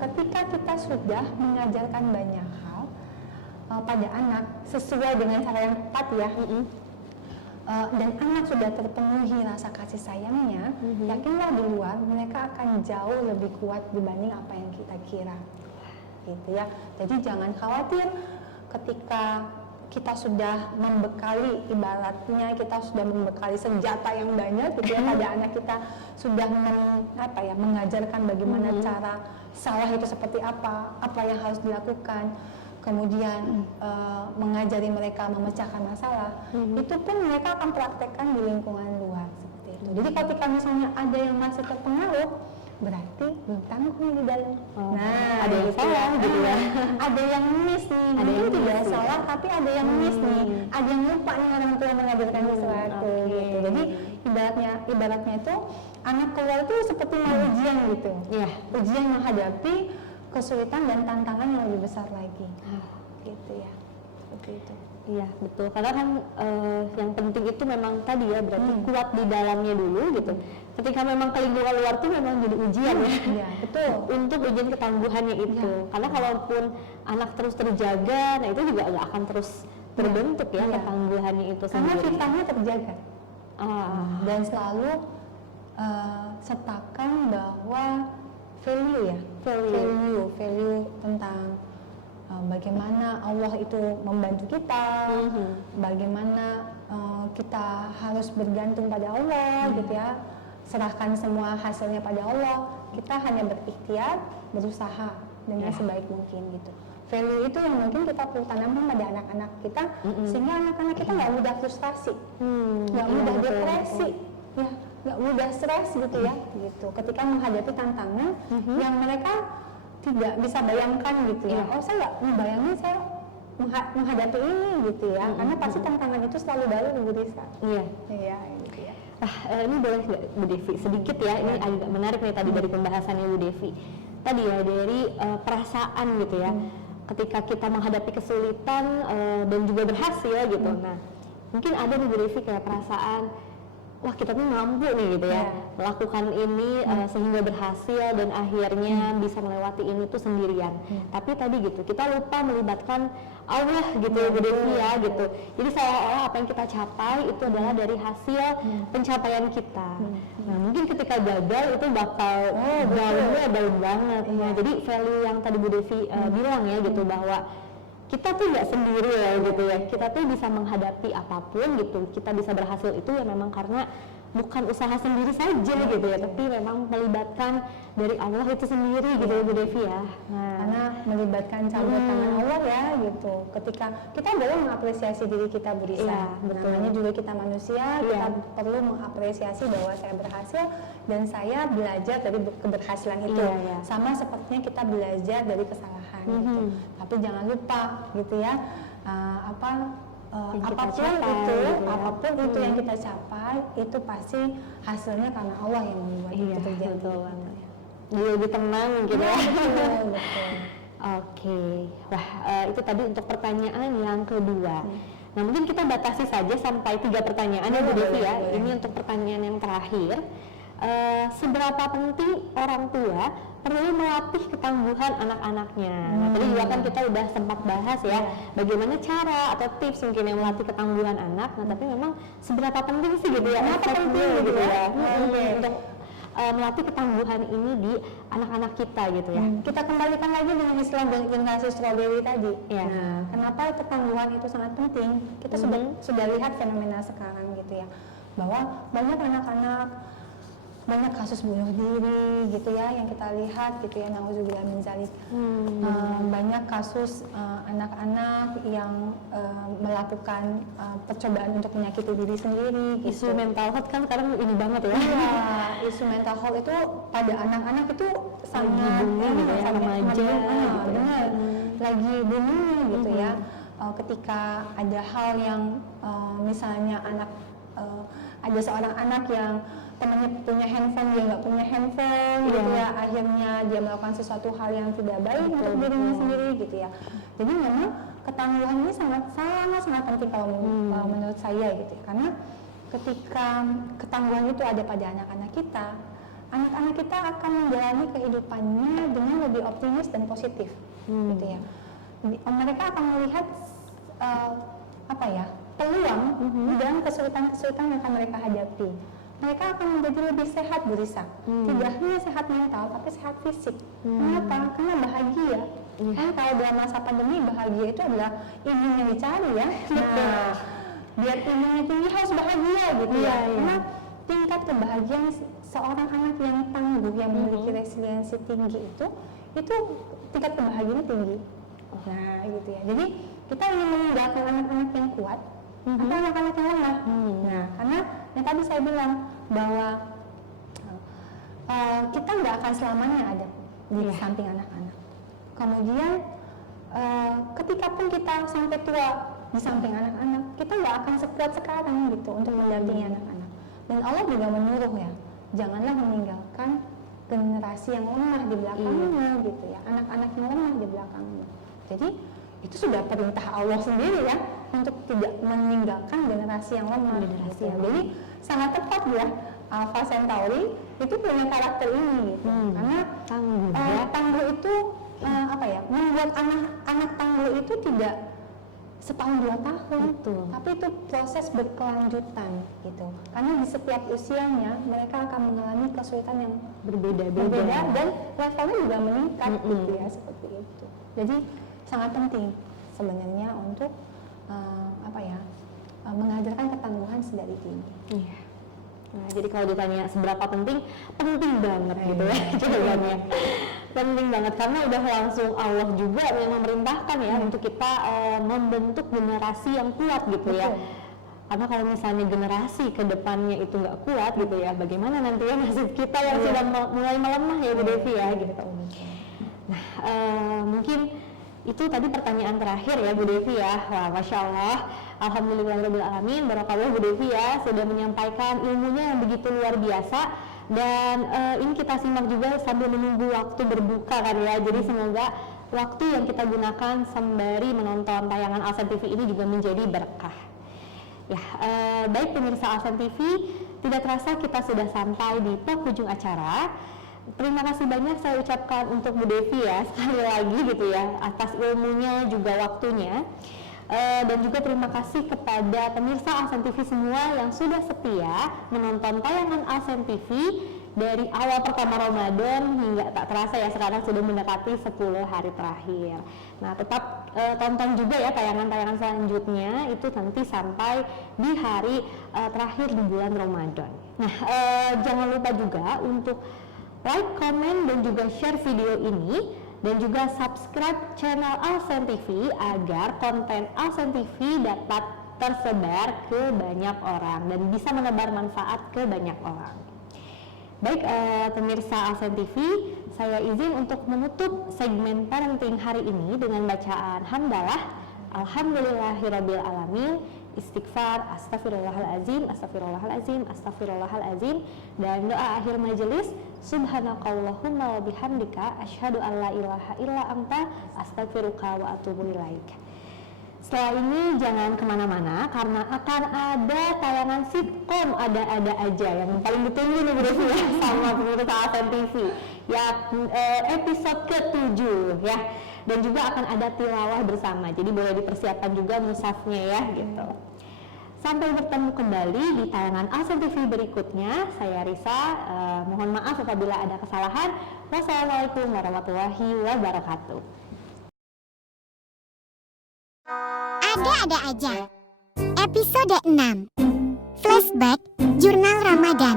Ketika kita sudah mengajarkan banyak hal pada anak sesuai dengan cara yang tepat ya, dan anak sudah terpenuhi rasa kasih sayangnya, yakinlah di luar mereka akan jauh lebih kuat dibanding apa yang kita kira, gitu ya. Jadi jangan khawatir ketika kita sudah membekali, ibaratnya kita sudah membekali senjata yang banyak gitu ya pada anak kita, sudah mengajarkan bagaimana cara salah itu seperti apa yang harus dilakukan, kemudian mengajari mereka memecahkan masalah, itu pun mereka akan praktekkan di lingkungan luar seperti itu. Jadi ketika misalnya ada yang masih terpengaruh, berarti belum tangguh nih di dalam. Ada yang salah gitu ya. Ada yang miss nih, ada yang tidak salah tapi ada yang miss nih, ada yang lupa nih orang tua mengajarkan sesuatu gitu. Jadi ibaratnya itu anak keluar itu seperti mau ujian gitu. Ujian menghadapi kesulitan dan tantangan yang lebih besar lagi. Gitu ya. Seperti itu. Iya betul, karena kan yang penting itu memang tadi ya, berarti kuat di dalamnya dulu gitu. Ketika memang ke lingkungan luar tuh memang jadi ujian ya. Iya betul. Untuk ujian ketangguhannya itu. Karena kalaupun anak terus terjaga, nah itu juga nggak akan terus terbentuk ya ketangguhannya itu sendiri. Karena fitrahnya terjaga. Dan selalu sertakan bahwa value tentang bagaimana Allah itu membantu kita, bagaimana kita harus bergantung pada Allah gitu ya, serahkan semua hasilnya pada Allah, kita hanya berikhtiar, berusaha dengan sebaik mungkin gitu. Value itu yang mungkin kita perlu tanamkan pada anak-anak kita, sehingga anak-anak kita nggak mudah frustasi, nggak mudah depresi, ya nggak mudah stres gitu ya, gitu. Ketika menghadapi tantangan yang mereka tidak bisa bayangkan gitu ya. Oh saya nggak membayangin saya menghadapi ini gitu ya, karena pasti tantangan itu selalu baru Bu Risa. Iya gitu ya. Ini boleh nggak Bu Devi sedikit ya, ini agak menarik nih tadi dari pembahasannya Bu Devi. Tadi ya dari perasaan gitu ya, ketika kita menghadapi kesulitan dan juga berhasil gitu. Nah mungkin ada nih Bu Devi kayak perasaan, wah kita tuh mampu nih gitu ya melakukan ini sehingga berhasil dan akhirnya bisa melewati ini tuh sendirian. Tapi tadi gitu kita lupa melibatkan Allah gitu ya Bu Devi ya gitu. Jadi seolah-olah apa yang kita capai itu adalah dari hasil pencapaian kita. Nah mungkin ketika gagal itu bakal dalam banget. Nah jadi value yang tadi Bu Devi bilang ya gitu, bahwa kita tuh nggak sendiri ya gitu ya, kita tuh bisa menghadapi apapun gitu, kita bisa berhasil itu ya memang karena bukan usaha sendiri saja gitu ya, tapi memang melibatkan dari Allah itu sendiri gitu ya Bu Devi ya. Karena melibatkan campur tangan Allah ya gitu. Ketika kita boleh mengapresiasi diri kita Bu Risa, namanya juga kita manusia, kita perlu mengapresiasi bahwa saya berhasil dan saya belajar dari keberhasilan itu. Sama sepertinya kita belajar dari kesalahan gitu. Tapi jangan lupa gitu ya, apapun itu yang kita capai itu pasti hasilnya karena Allah yang membuat itu terjadi. Jadi lebih tenang mungkin ya. Betul. Oke, wah itu tadi untuk pertanyaan yang kedua. Nah mungkin kita batasi saja sampai 3 pertanyaan ya Bu Devi ya. Ini untuk pertanyaan yang terakhir. Seberapa penting orang tua perlu melatih ketangguhan anak-anaknya? Nah tadi juga kan kita udah sempat bahas ya, bagaimana cara atau tips mungkin yang melatih ketangguhan anak. Nah tapi memang seberapa penting sih gitu ya? Kenapa penting gitu ya? Untuk melatih ketangguhan ini di anak-anak kita gitu ya. Kita kembalikan lagi dengan istilah generasi strawberry tadi. Nah, kenapa ketangguhan itu sangat penting? Kita sudah lihat fenomena sekarang gitu ya, bahwa banyak anak-anak, banyak kasus bunuh diri gitu ya yang kita lihat gitu ya, na'udzubillah min dzalik. Banyak kasus anak-anak yang melakukan percobaan untuk menyakiti diri sendiri gitu. Isu mental health kan sekarang ini banget ya. Iya, isu mental health itu pada anak-anak itu sangat remaja benar, lagi booming gitu ya. Ketika ada hal yang misalnya ada seorang anak yang temannya punya handphone, dia nggak punya handphone gitu ya, akhirnya dia melakukan sesuatu hal yang tidak baik untuk dirinya sendiri gitu ya. Jadi memang ketangguhan ini sangat penting kalau menurut saya gitu ya, karena ketika ketangguhan itu ada pada anak-anak kita, anak-anak kita akan menjalani kehidupannya dengan lebih optimis dan positif, gitu ya. Mereka akan melihat peluang di dalam kesulitan-kesulitan yang akan mereka hadapi. Mereka akan menjadi lebih sehat, Bu Risa. Tidak hanya sehat mental, tapi sehat fisik. Kenapa? Karena bahagia. Karena kalau dalam masa pandemi, bahagia itu adalah imun yang dicari ya. Nah, biar imunnya tinggi harus bahagia gitu ya. Karena tingkat kebahagiaan seorang anak yang tangguh, yang memiliki resiliensi tinggi itu tingkat kebahagiaannya tinggi. Nah, gitu ya. Jadi kita ingin meninggalkan anak-anak yang kuat atau anak-anak yang lemah. Nah, karena yang tadi saya bilang bahwa kita nggak akan selamanya ada di samping anak-anak. Kemudian ketika pun kita sampai tua di samping anak-anak, kita nggak akan sekuat sekarang gitu untuk mendampingi anak-anak. Dan Allah juga menyuruh ya, janganlah meninggalkan generasi yang lemah di belakangnya gitu ya, anak-anak yang lemah di belakangnya. Jadi itu sudah perintah Allah sendiri ya, untuk tidak meninggalkan generasi yang lemah. Gitu ya. Jadi sangat tepat ya, Alpha Centauri itu punya karakter ini gitu. Karena tangguh itu membuat anak tangguh itu tidak setahun 2 tahun, tapi itu proses berkelanjutan gitu. Karena di setiap usianya mereka akan mengalami kesulitan yang berbeda dan levelnya juga meningkat gitu ya, seperti itu. Jadi sangat penting sebenarnya untuk mengajarkan ketangguhan sedari dini. Iya. Nah, jadi kalau ditanya seberapa penting banget gitu ya jawabannya. Penting banget karena udah langsung Allah juga yang memerintahkan ya untuk kita membentuk generasi yang kuat gitu ya. Karena kalau misalnya generasi ke depannya itu nggak kuat gitu ya, bagaimana nanti ya nasib kita yang sudah mulai melemah ya Bu Devi ya gitu. Nah, mungkin itu tadi pertanyaan terakhir ya Bu Devi ya. Wah, Masya Allah, Alhamdulillahirrahmanirrahim, barakallah Bu Devi ya sudah menyampaikan ilmunya yang begitu luar biasa. Dan ini kita simak juga sambil menunggu waktu berbuka kan ya. Jadi semoga waktu yang kita gunakan sembari menonton tayangan Alsen TV ini juga menjadi berkah. Ya, baik pemirsa Alsen TV, tidak terasa kita sudah sampai di penghujung acara. Terima kasih banyak saya ucapkan untuk Bu Devi ya, sekali lagi gitu ya, atas ilmunya juga waktunya. Dan juga terima kasih kepada pemirsa Alsen TV semua yang sudah setia menonton tayangan Alsen TV dari awal pertama Ramadan hingga tak terasa ya sekarang sudah mendekati 10 hari terakhir. Nah, tetap tonton juga ya tayangan-tayangan selanjutnya itu nanti sampai di hari terakhir di bulan Ramadan. Nah, jangan lupa juga untuk like, comment, dan juga share video ini dan juga subscribe channel Alsen TV agar konten Alsen TV dapat tersebar ke banyak orang dan bisa menebar manfaat ke banyak orang. Baik pemirsa Alsen TV, saya izin untuk menutup segmen parenting hari ini dengan bacaan hamdalah Alhamdulillahirabbil alamin, istighfar, astagfirullahalazim, astagfirullahalazim, astagfirullahalazim, dan doa akhir majelis subhanakallahumma wa bihamdika asyhadu an la ilaha illa anta astaghfiruka wa atubu ilaik. Setelah ini jangan kemana-mana karena akan ada tayangan sitkom ada-ada aja yang paling ditunggu nih Bu Devi ya sama pemirsa Alsen TV ya, episode ke-7 ya, dan juga akan ada tilawah bersama, jadi boleh dipersiapkan juga mushafnya ya gitu. Sampai bertemu kembali di tayangan Alsen TV berikutnya. Saya Risa, mohon maaf apabila ada kesalahan. Wassalamualaikum warahmatullahi wabarakatuh. Ada-ada aja. Episode 6. Flashback Jurnal Ramadan.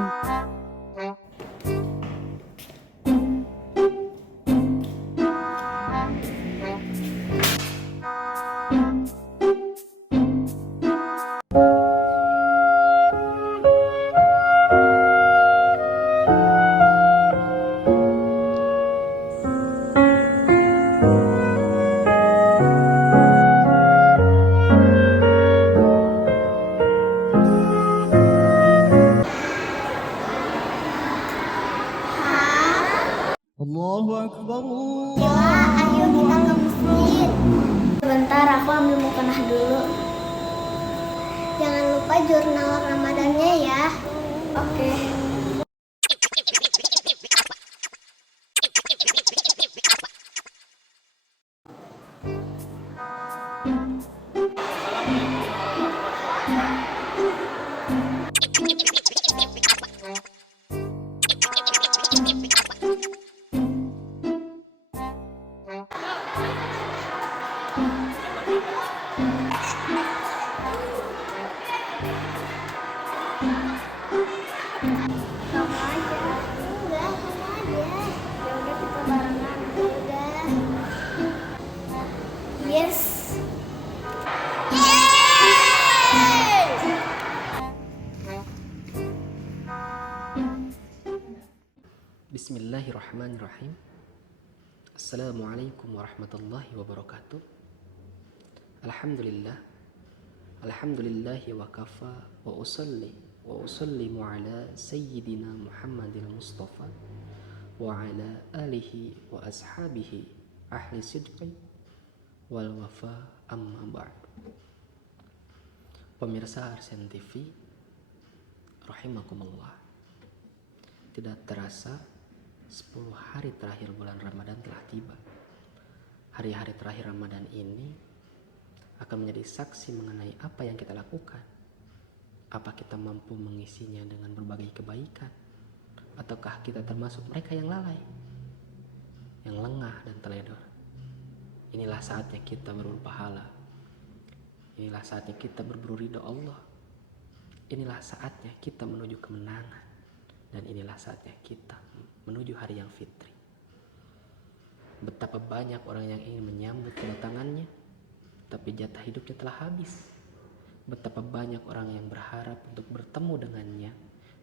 Allahu Akbar. Ayo kita ke masjid. Sebentar, aku ambil mukenah dulu. Jangan lupa jurnal Ramadannya ya. Oke. Yes. Bismillahirrahmanirrahim. Assalamualaikum warahmatullahi wabarakatuh. Alhamdulillah. Alhamdulillahi wa kafa wa usallimu ala sayyidina Muhammadil Mustafa wa ala alihi wa ashabihi ahli sidqi wal wafa amma ba'd. Pemirsa Arsen TV rahimakumullah. Tidak terasa 10 hari terakhir bulan Ramadan telah tiba. Hari-hari terakhir Ramadan ini akan menjadi saksi mengenai apa yang kita lakukan. Apa kita mampu mengisinya dengan berbagai kebaikan, ataukah kita termasuk mereka yang lalai, yang lengah dan teledor. Inilah saatnya kita berburu pahala. Inilah saatnya kita berburu ridho Allah. Inilah saatnya kita menuju kemenangan. Dan inilah saatnya kita menuju hari yang fitri. Betapa banyak orang yang ingin menyambut kedatangannya, tapi jatah hidupnya telah habis. Betapa banyak orang yang berharap untuk bertemu dengannya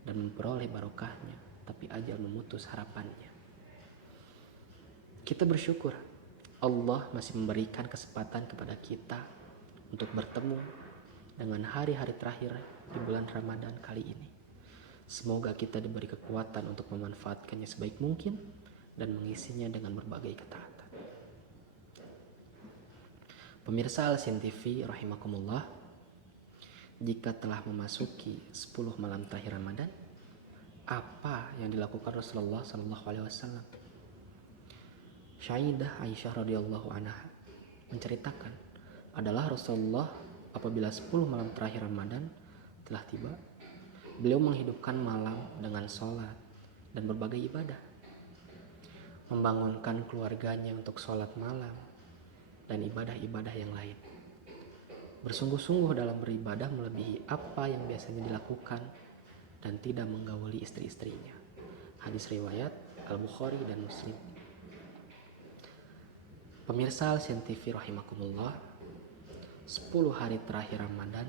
dan memperoleh barokahnya, tapi ajal memutus harapannya. Kita bersyukur Allah masih memberikan kesempatan kepada kita untuk bertemu dengan hari-hari terakhir di bulan Ramadan kali ini. Semoga kita diberi kekuatan untuk memanfaatkannya sebaik mungkin dan mengisinya dengan berbagai ketaatan. Pemirsa Al-Sin TV rahimakumullah, jika telah memasuki 10 malam terakhir Ramadan, apa yang dilakukan Rasulullah SAW? Syaidah Aisyah radhiyallahu anha menceritakan, adalah Rasulullah apabila 10 malam terakhir Ramadan telah tiba, beliau menghidupkan malam dengan sholat dan berbagai ibadah, membangunkan keluarganya untuk sholat malam dan ibadah-ibadah yang lain. Bersungguh-sungguh dalam beribadah melebihi apa yang biasanya dilakukan dan tidak menggauli istri-istrinya. Hadis riwayat Al-Bukhari dan Muslim. Pemirsa Al-Sin TV rahimakumullah, 10 hari terakhir Ramadan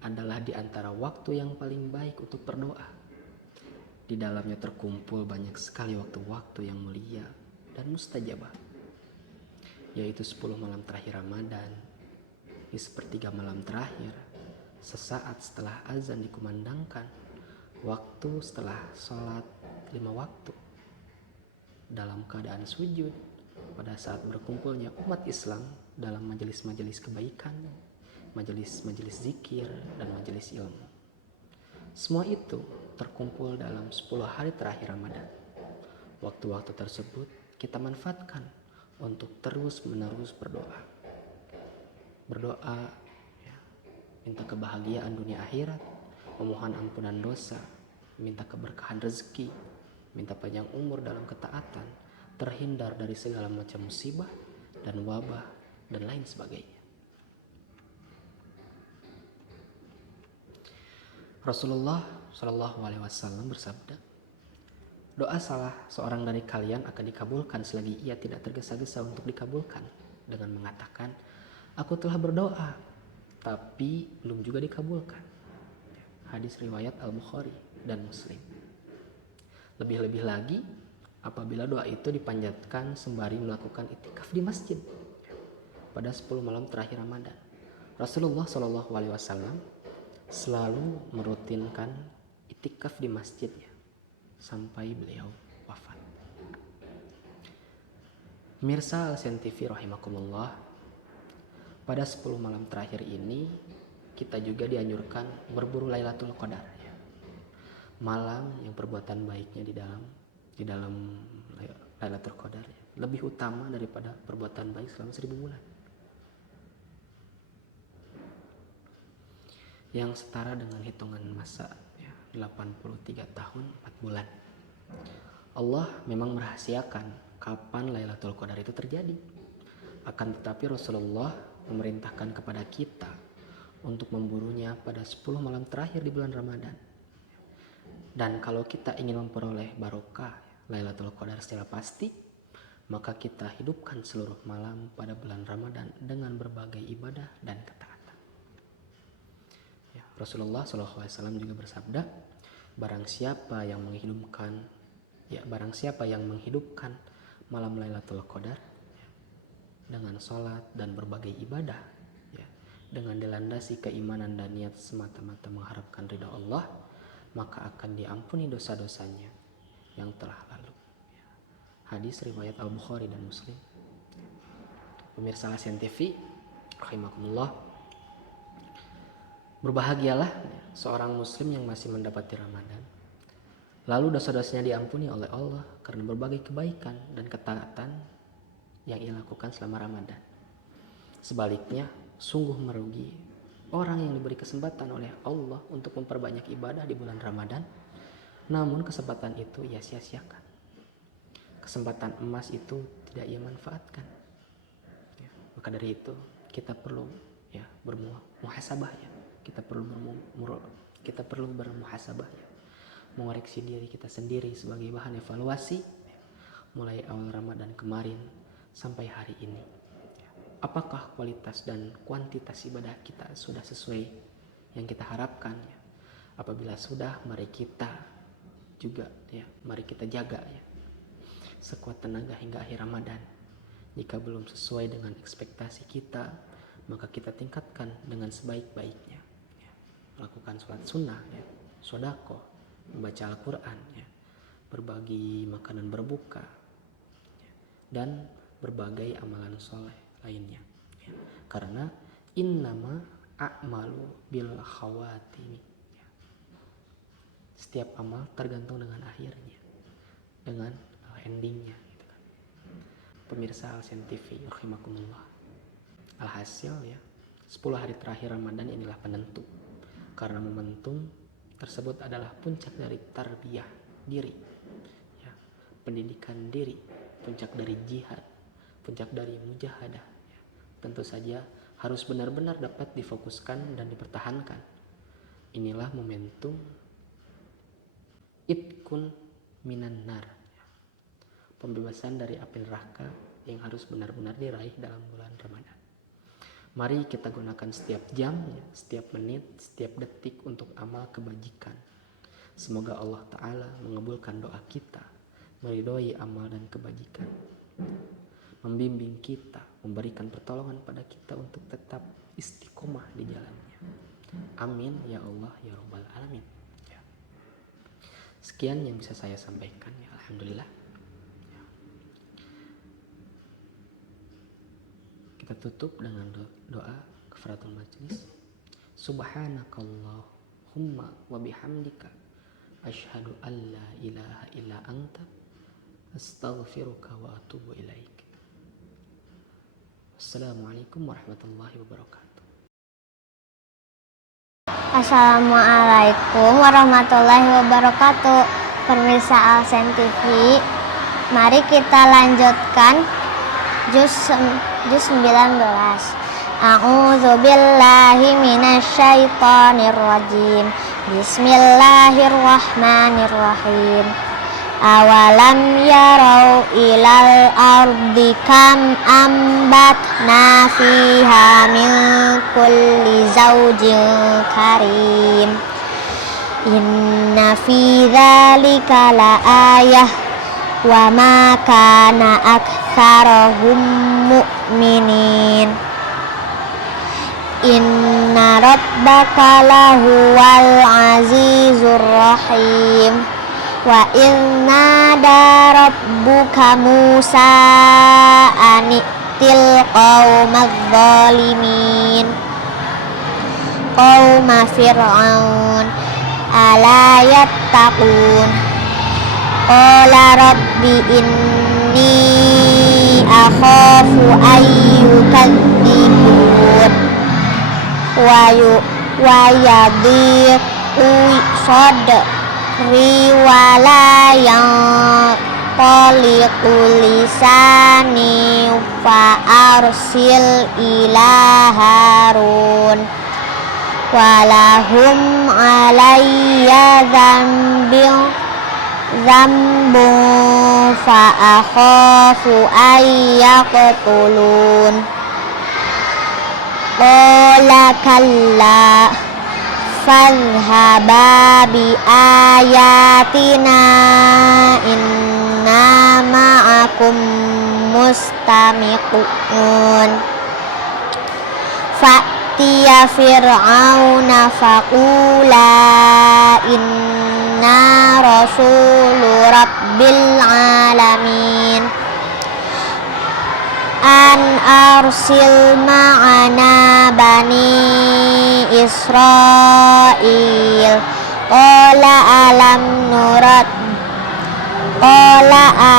adalah di antara waktu yang paling baik untuk berdoa. Di dalamnya terkumpul banyak sekali waktu-waktu yang mulia dan mustajabah, yaitu 10 malam terakhir Ramadan, di sepertiga malam terakhir, sesaat setelah azan dikumandangkan, waktu setelah sholat 5 waktu, dalam keadaan sujud, pada saat berkumpulnya umat Islam dalam majelis-majelis kebaikan, majelis-majelis zikir, dan majelis ilmu. Semua itu terkumpul dalam 10 hari terakhir Ramadan. Waktu-waktu tersebut kita manfaatkan untuk terus-menerus berdoa. Berdoa, ya, minta kebahagiaan dunia akhirat, memohon ampunan dosa, minta keberkahan rezeki, minta panjang umur dalam ketaatan, terhindar dari segala macam musibah dan wabah dan lain sebagainya. Rasulullah Shallallahu Alaihi Wasallam bersabda, doa salah seorang dari kalian akan dikabulkan selagi ia tidak tergesa-gesa untuk dikabulkan, dengan mengatakan, aku telah berdoa tapi belum juga dikabulkan. Hadis riwayat Al-Bukhari dan Muslim. Lebih-lebih lagi apabila doa itu dipanjatkan sembari melakukan itikaf di masjid pada 10 malam terakhir Ramadan. Rasulullah Shallallahu Alaihi Wasallam selalu merutinkan itikaf di masjidnya sampai beliau wafat. Pemirsa Al-Sin TV rahimakumullah, pada 10 malam terakhir ini kita juga dianjurkan berburu Lailatul Qadar, ya. Malam yang perbuatan baiknya di dalam Lailatul Qadar, ya, lebih utama daripada perbuatan baik selama 1000 bulan. Yang setara dengan hitungan masa, ya, 83 tahun 4 bulan. Allah memang merahasiakan kapan Lailatul Qadar itu terjadi. Akan tetapi Rasulullah memerintahkan kepada kita untuk memburunya pada 10 malam terakhir di bulan Ramadan. Dan kalau kita ingin memperoleh barokah Lailatul Qadar secara pasti, maka kita hidupkan seluruh malam pada bulan Ramadan dengan berbagai ibadah dan ketaatan. Ya, Rasulullah SAW juga bersabda, barang siapa yang menghidupkan malam Lailatul Qadar dengan sholat dan berbagai ibadah, ya, dengan dilandasi keimanan dan niat semata-mata mengharapkan ridha Allah, maka akan diampuni dosa-dosanya yang telah lalu. Hadis riwayat Al-Bukhari dan Muslim. Pemirsa Lasian TV, rahimakumullah, berbahagialah seorang muslim yang masih mendapati Ramadan, lalu dosa-dosanya diampuni oleh Allah karena berbagai kebaikan dan ketaatan yang ia lakukan selama Ramadan. Sebaliknya, sungguh merugi orang yang diberi kesempatan oleh Allah untuk memperbanyak ibadah di bulan Ramadan, namun kesempatan itu ia sia-siakan. Kesempatan emas itu tidak ia manfaatkan. Ya, maka dari itu kita perlu bermuhasabah, ya. Kita perlu bermuhasabah, ya. Mengoreksi diri kita sendiri sebagai bahan evaluasi, ya. Mulai awal Ramadan kemarin sampai hari ini. Ya. Apakah kualitas dan kuantitas ibadah kita sudah sesuai yang kita harapkan, ya. Apabila sudah, mari kita jaga, ya, sekuat tenaga hingga akhir Ramadan. Jika belum sesuai dengan ekspektasi kita, maka kita tingkatkan dengan sebaik-baiknya, ya. Lakukan sholat sunnah, ya, sodako, membaca Al-Quran, ya, berbagi makanan berbuka, ya, dan berbagai amalan soleh lainnya, ya. Karena innama a'malu bil khawatimi, ya. Setiap amal tergantung dengan akhirnya, dengan endingnya, gitu kan. Pemirsa Lasian TV, rahimakumullah. Alhasil, ya, 10 hari terakhir Ramadan inilah penentu, karena momentum tersebut adalah puncak dari tarbiyah diri, ya, pendidikan diri, puncak dari jihad, puncak dari mujahadah, ya. Tentu saja harus benar-benar dapat difokuskan dan dipertahankan. Inilah momentum itkun minan nar, pembebasan dari api neraka yang harus benar-benar diraih dalam bulan Ramadan. Mari kita gunakan setiap jam, ya, setiap menit, setiap detik untuk amal kebajikan. Semoga Allah Ta'ala mengabulkan doa kita, meridhoi amal dan kebajikan, membimbing kita, memberikan pertolongan pada kita untuk tetap istiqomah di jalannya. Amin ya Allah ya Rabbal Alamin, ya. Sekian yang bisa saya sampaikan, ya. Alhamdulillah. Kita tutup dengan doa kafaratul majlis. Subhanakallahumma wa bihamdika asyhadu an la ilaha illa anta astaghfiruka wa atubu ilaik. Assalamualaikum warahmatullahi wabarakatuh. Assalamualaikum warahmatullahi wabarakatuh. Pemirsa Alsen TV, mari kita lanjutkan juz 19. A'udzu billahi minasyaitonir rajim. Bismillahirrahmanirrahim. Awalam yarau ilal ardi kam ambatna fiha min kulli zaujin karim. Inna fi dzalika la ayah wa ma kana aktsarahum mu'minin. Inna rabbaka lahuwal azizur rahim. Wa inna rabbuka Musa ani'til qaumadz zalimin qauma fir'aun ala yattaqun. Qala rabbi inni akhafu ayyukadzibun wa yadhiqu sadri wala yang lisani fa arsil ila Harun walahum alayya dzambun فأخاف أن يقتلون قال كلا فاذهبا بآياتنا إنا معكم مستمعون فأتيا فرعون فقولا إنا رسول رب العالمين أن أرسل معنا بني إسرائيل قال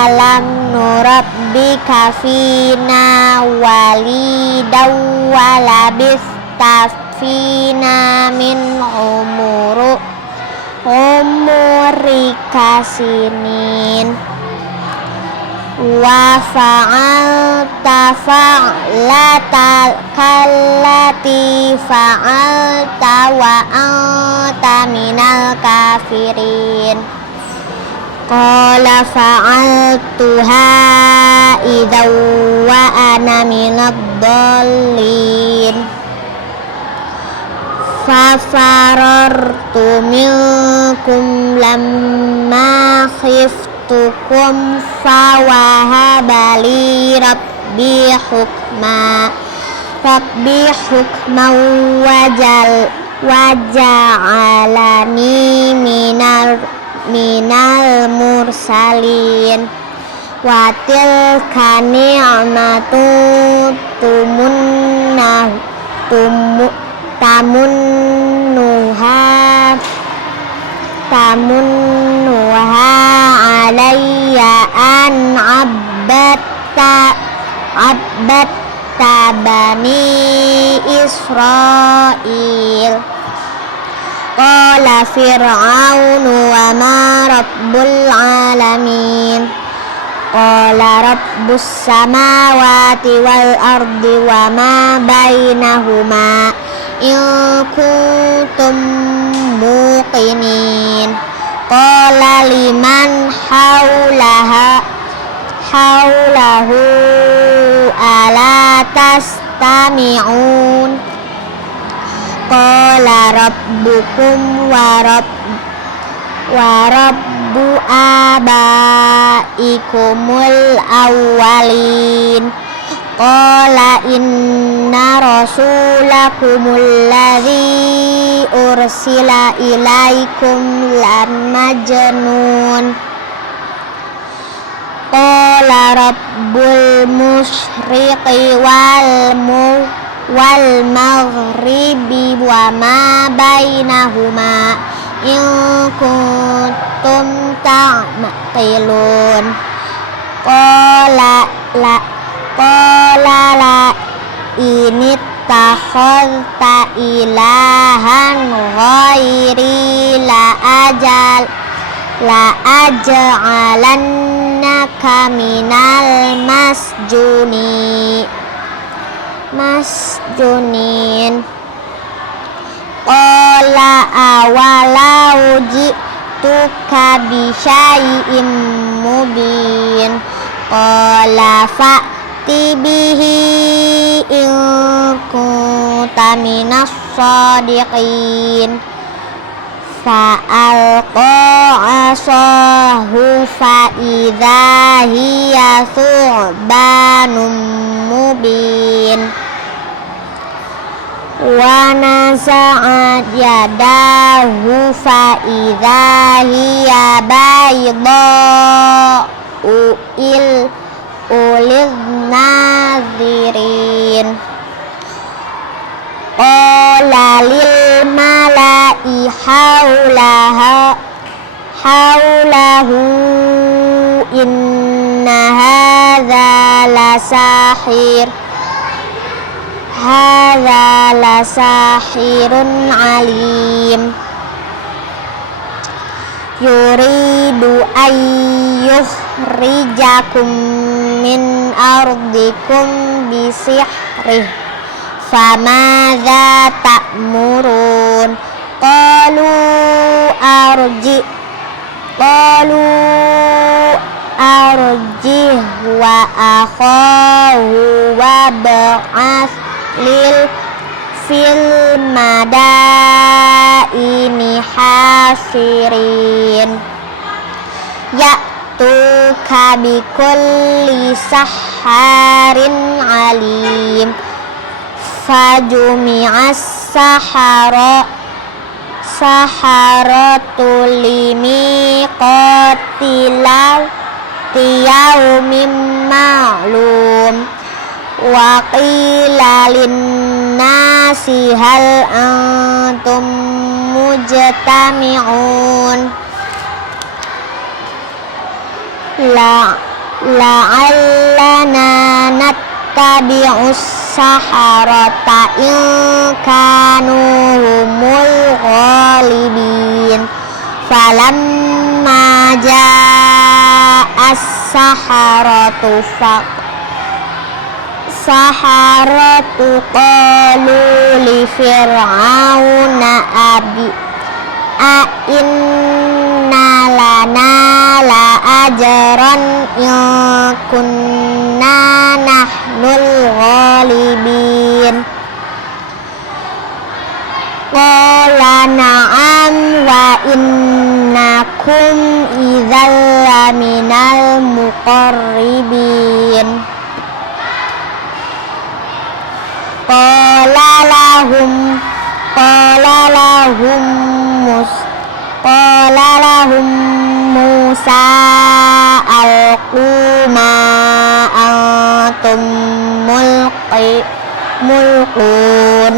ألم نربك فينا وليدا ولبثت فينا من عمرك سنين وفعلت فعلتك التي فعلت وأنت من الكافرين قال فعلتها إذا وأنا من الضالين ففررت منكم لما خفتكم فوهب لي ربي حكما وجعلني من المرسلين وتلك نعمة تمنها علي أن عبدت بني إسرائيل قال فرعون وما رب العالمين قال رب السماوات والأرض وما بينهما إن كنتم موقنين قال لمن حوله ألا تستمعون قال ربكم ورب آبائكم الأولين قال إن رسولكم الذي أرسل إليكم لمجنون قال رب المشرق والمغرب وما بينهما إن كنتم تعقلون قال لا إن اتخذت إلها غيري لأجعلنك من المسجونين قال أولو جئتك بشيء مبين قال فأت به إن كنت من الصادقين فألقى عصاه فإذا هي ثعبان مبين ونزع يده فإذا هي بيضاء للناظرين قال للملأ حوله إن هذا لساحر عليم يريد أن يخرجكم من أرضكم بسحره فماذا تأمرون قالوا arjih wa akhahu wa ba'as lil fil madaini hasirin ya'tuka bikulli saharin alim fajumi'as saharatu limiqati yaumin ma'lum wa qila linnasi hal antum mujtami'un la'allana nattabi'us saharata in kanu humul ghalibin falamma ja'as saharatu qalu li fir'auna inna lana la ajran in kunna nahnul ghalibin qala na'am wa innakum idzal laminal muqarribin qala lahum Musa alqu ma antum mulqun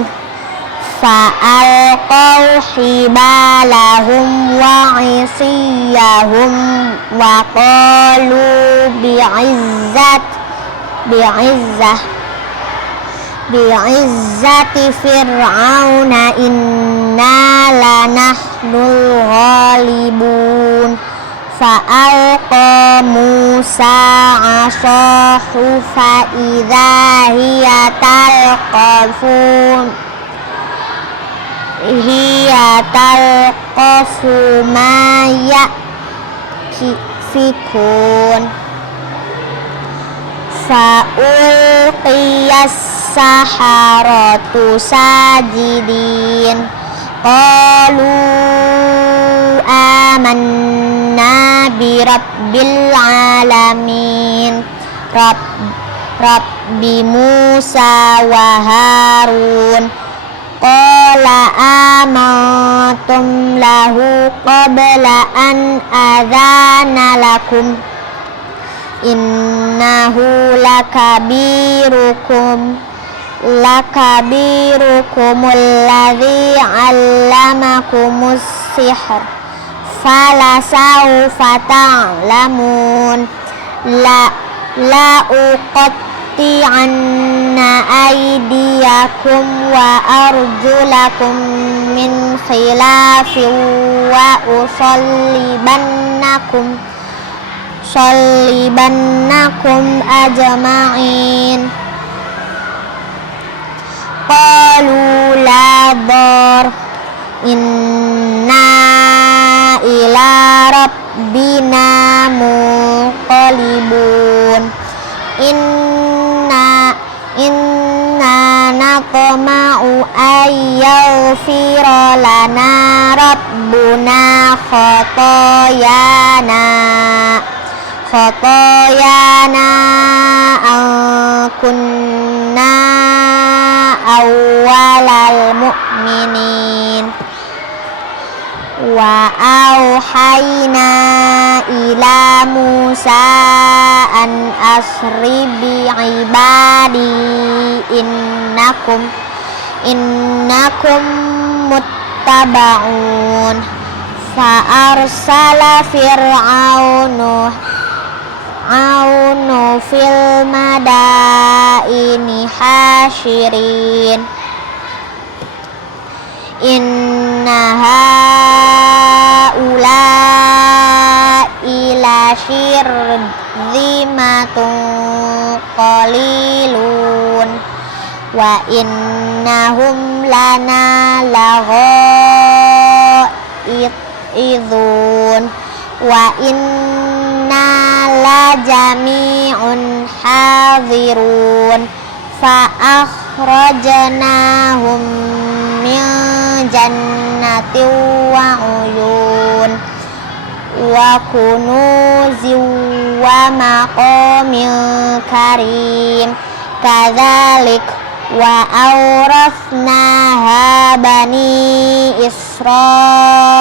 fa'alqaw hibalahum wa isiyahum wa qalu bi'izzati fir'auna inna lanahnul ghalibun fa'alqa Musa 'asahu fa'idha hiya talqafu ma yafikun fa'ulqiyas saharatu sajidin qalu amanna bi rabbil alamin rabbi Musa wa Harun qala amantum lahu qabla an adhana lakum innahu lakabirukum alladhi 'allamakumus sihr fala sawfa ta'lamun la uqatti'anna aydiyakum wa arjulakum min khilafin wa usallibannakum ajma'in qalu la dar inna ila rabbina munqalibun inna natma'u ayyaghfira lana rabbuna khotoyana an kunna awwalal mu'minin wa auhayna ila Musa an asri bi ibadi innakum muttaba'un fa arsala fir'aunu fil madaini hasyirin inna haula'i la syirzimatun qalilun wa innahum lana laghaizun wa inna la jami'un hadirun fa akhrajnahum min jannatin wa uyun wa kunuzin wa maqamin karim kadzalik wa awrathnaha bani Israil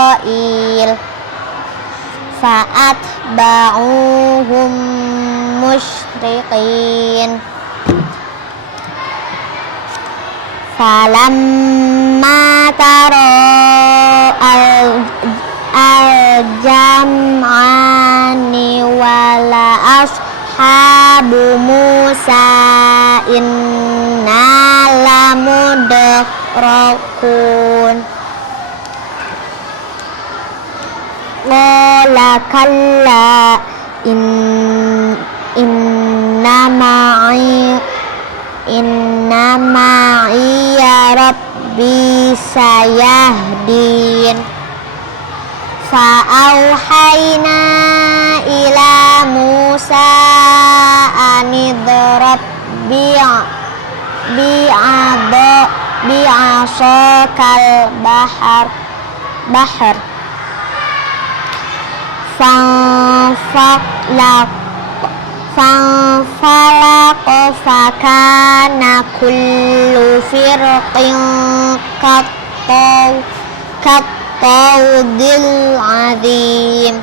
fa'atba'uhum musyriqin falamma tara al-jam'ani wala ashabu Musa inna lamudrakun qala kalla inna ma'iya rabbi sayahdin fa'auhayna ila Musa anidrab bi'asakal bahar fanfalaq fakana kullu firqin kattawdil azim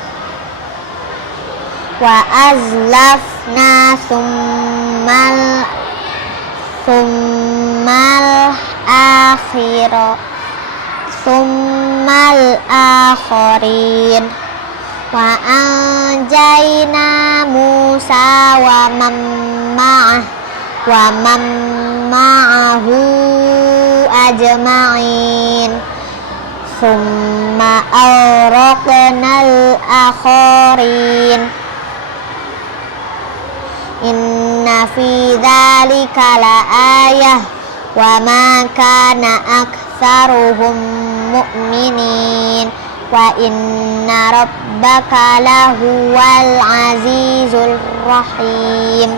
wa azlafna summal akhirin wa anjayna Musa wa man ma'ahu ajma'in summa awraqnal akhirin inna fi dzalika la ayah wa ma kana aktsaruhum mu'minin wa inna rabbaka lahuwal azizul rahim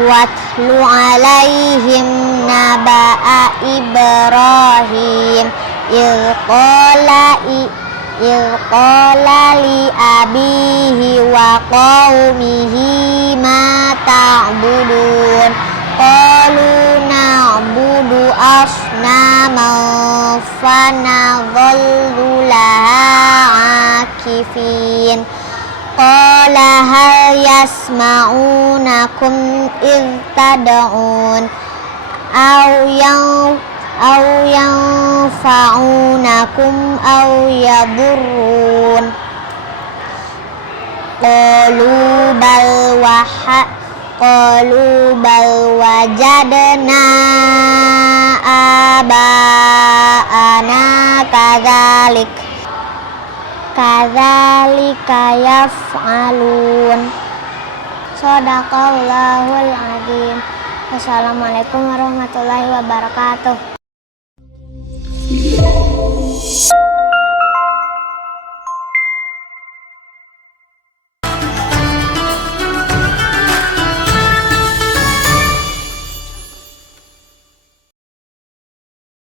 watlu alaihim naba'a Ibrahim idh qala li abihi wa qaumihi ma ta'budun qalu na'budu asnaman fanadhallu laha akifin qala hal yasma'unakum idh tad'un aw yanfa'unakum aw yadurrun qalu bal wajadna aba'ana kadzalika yaf'alun. Shadaqallahul azim. Wassalamualaikum warahmatullahi wabarakatuh.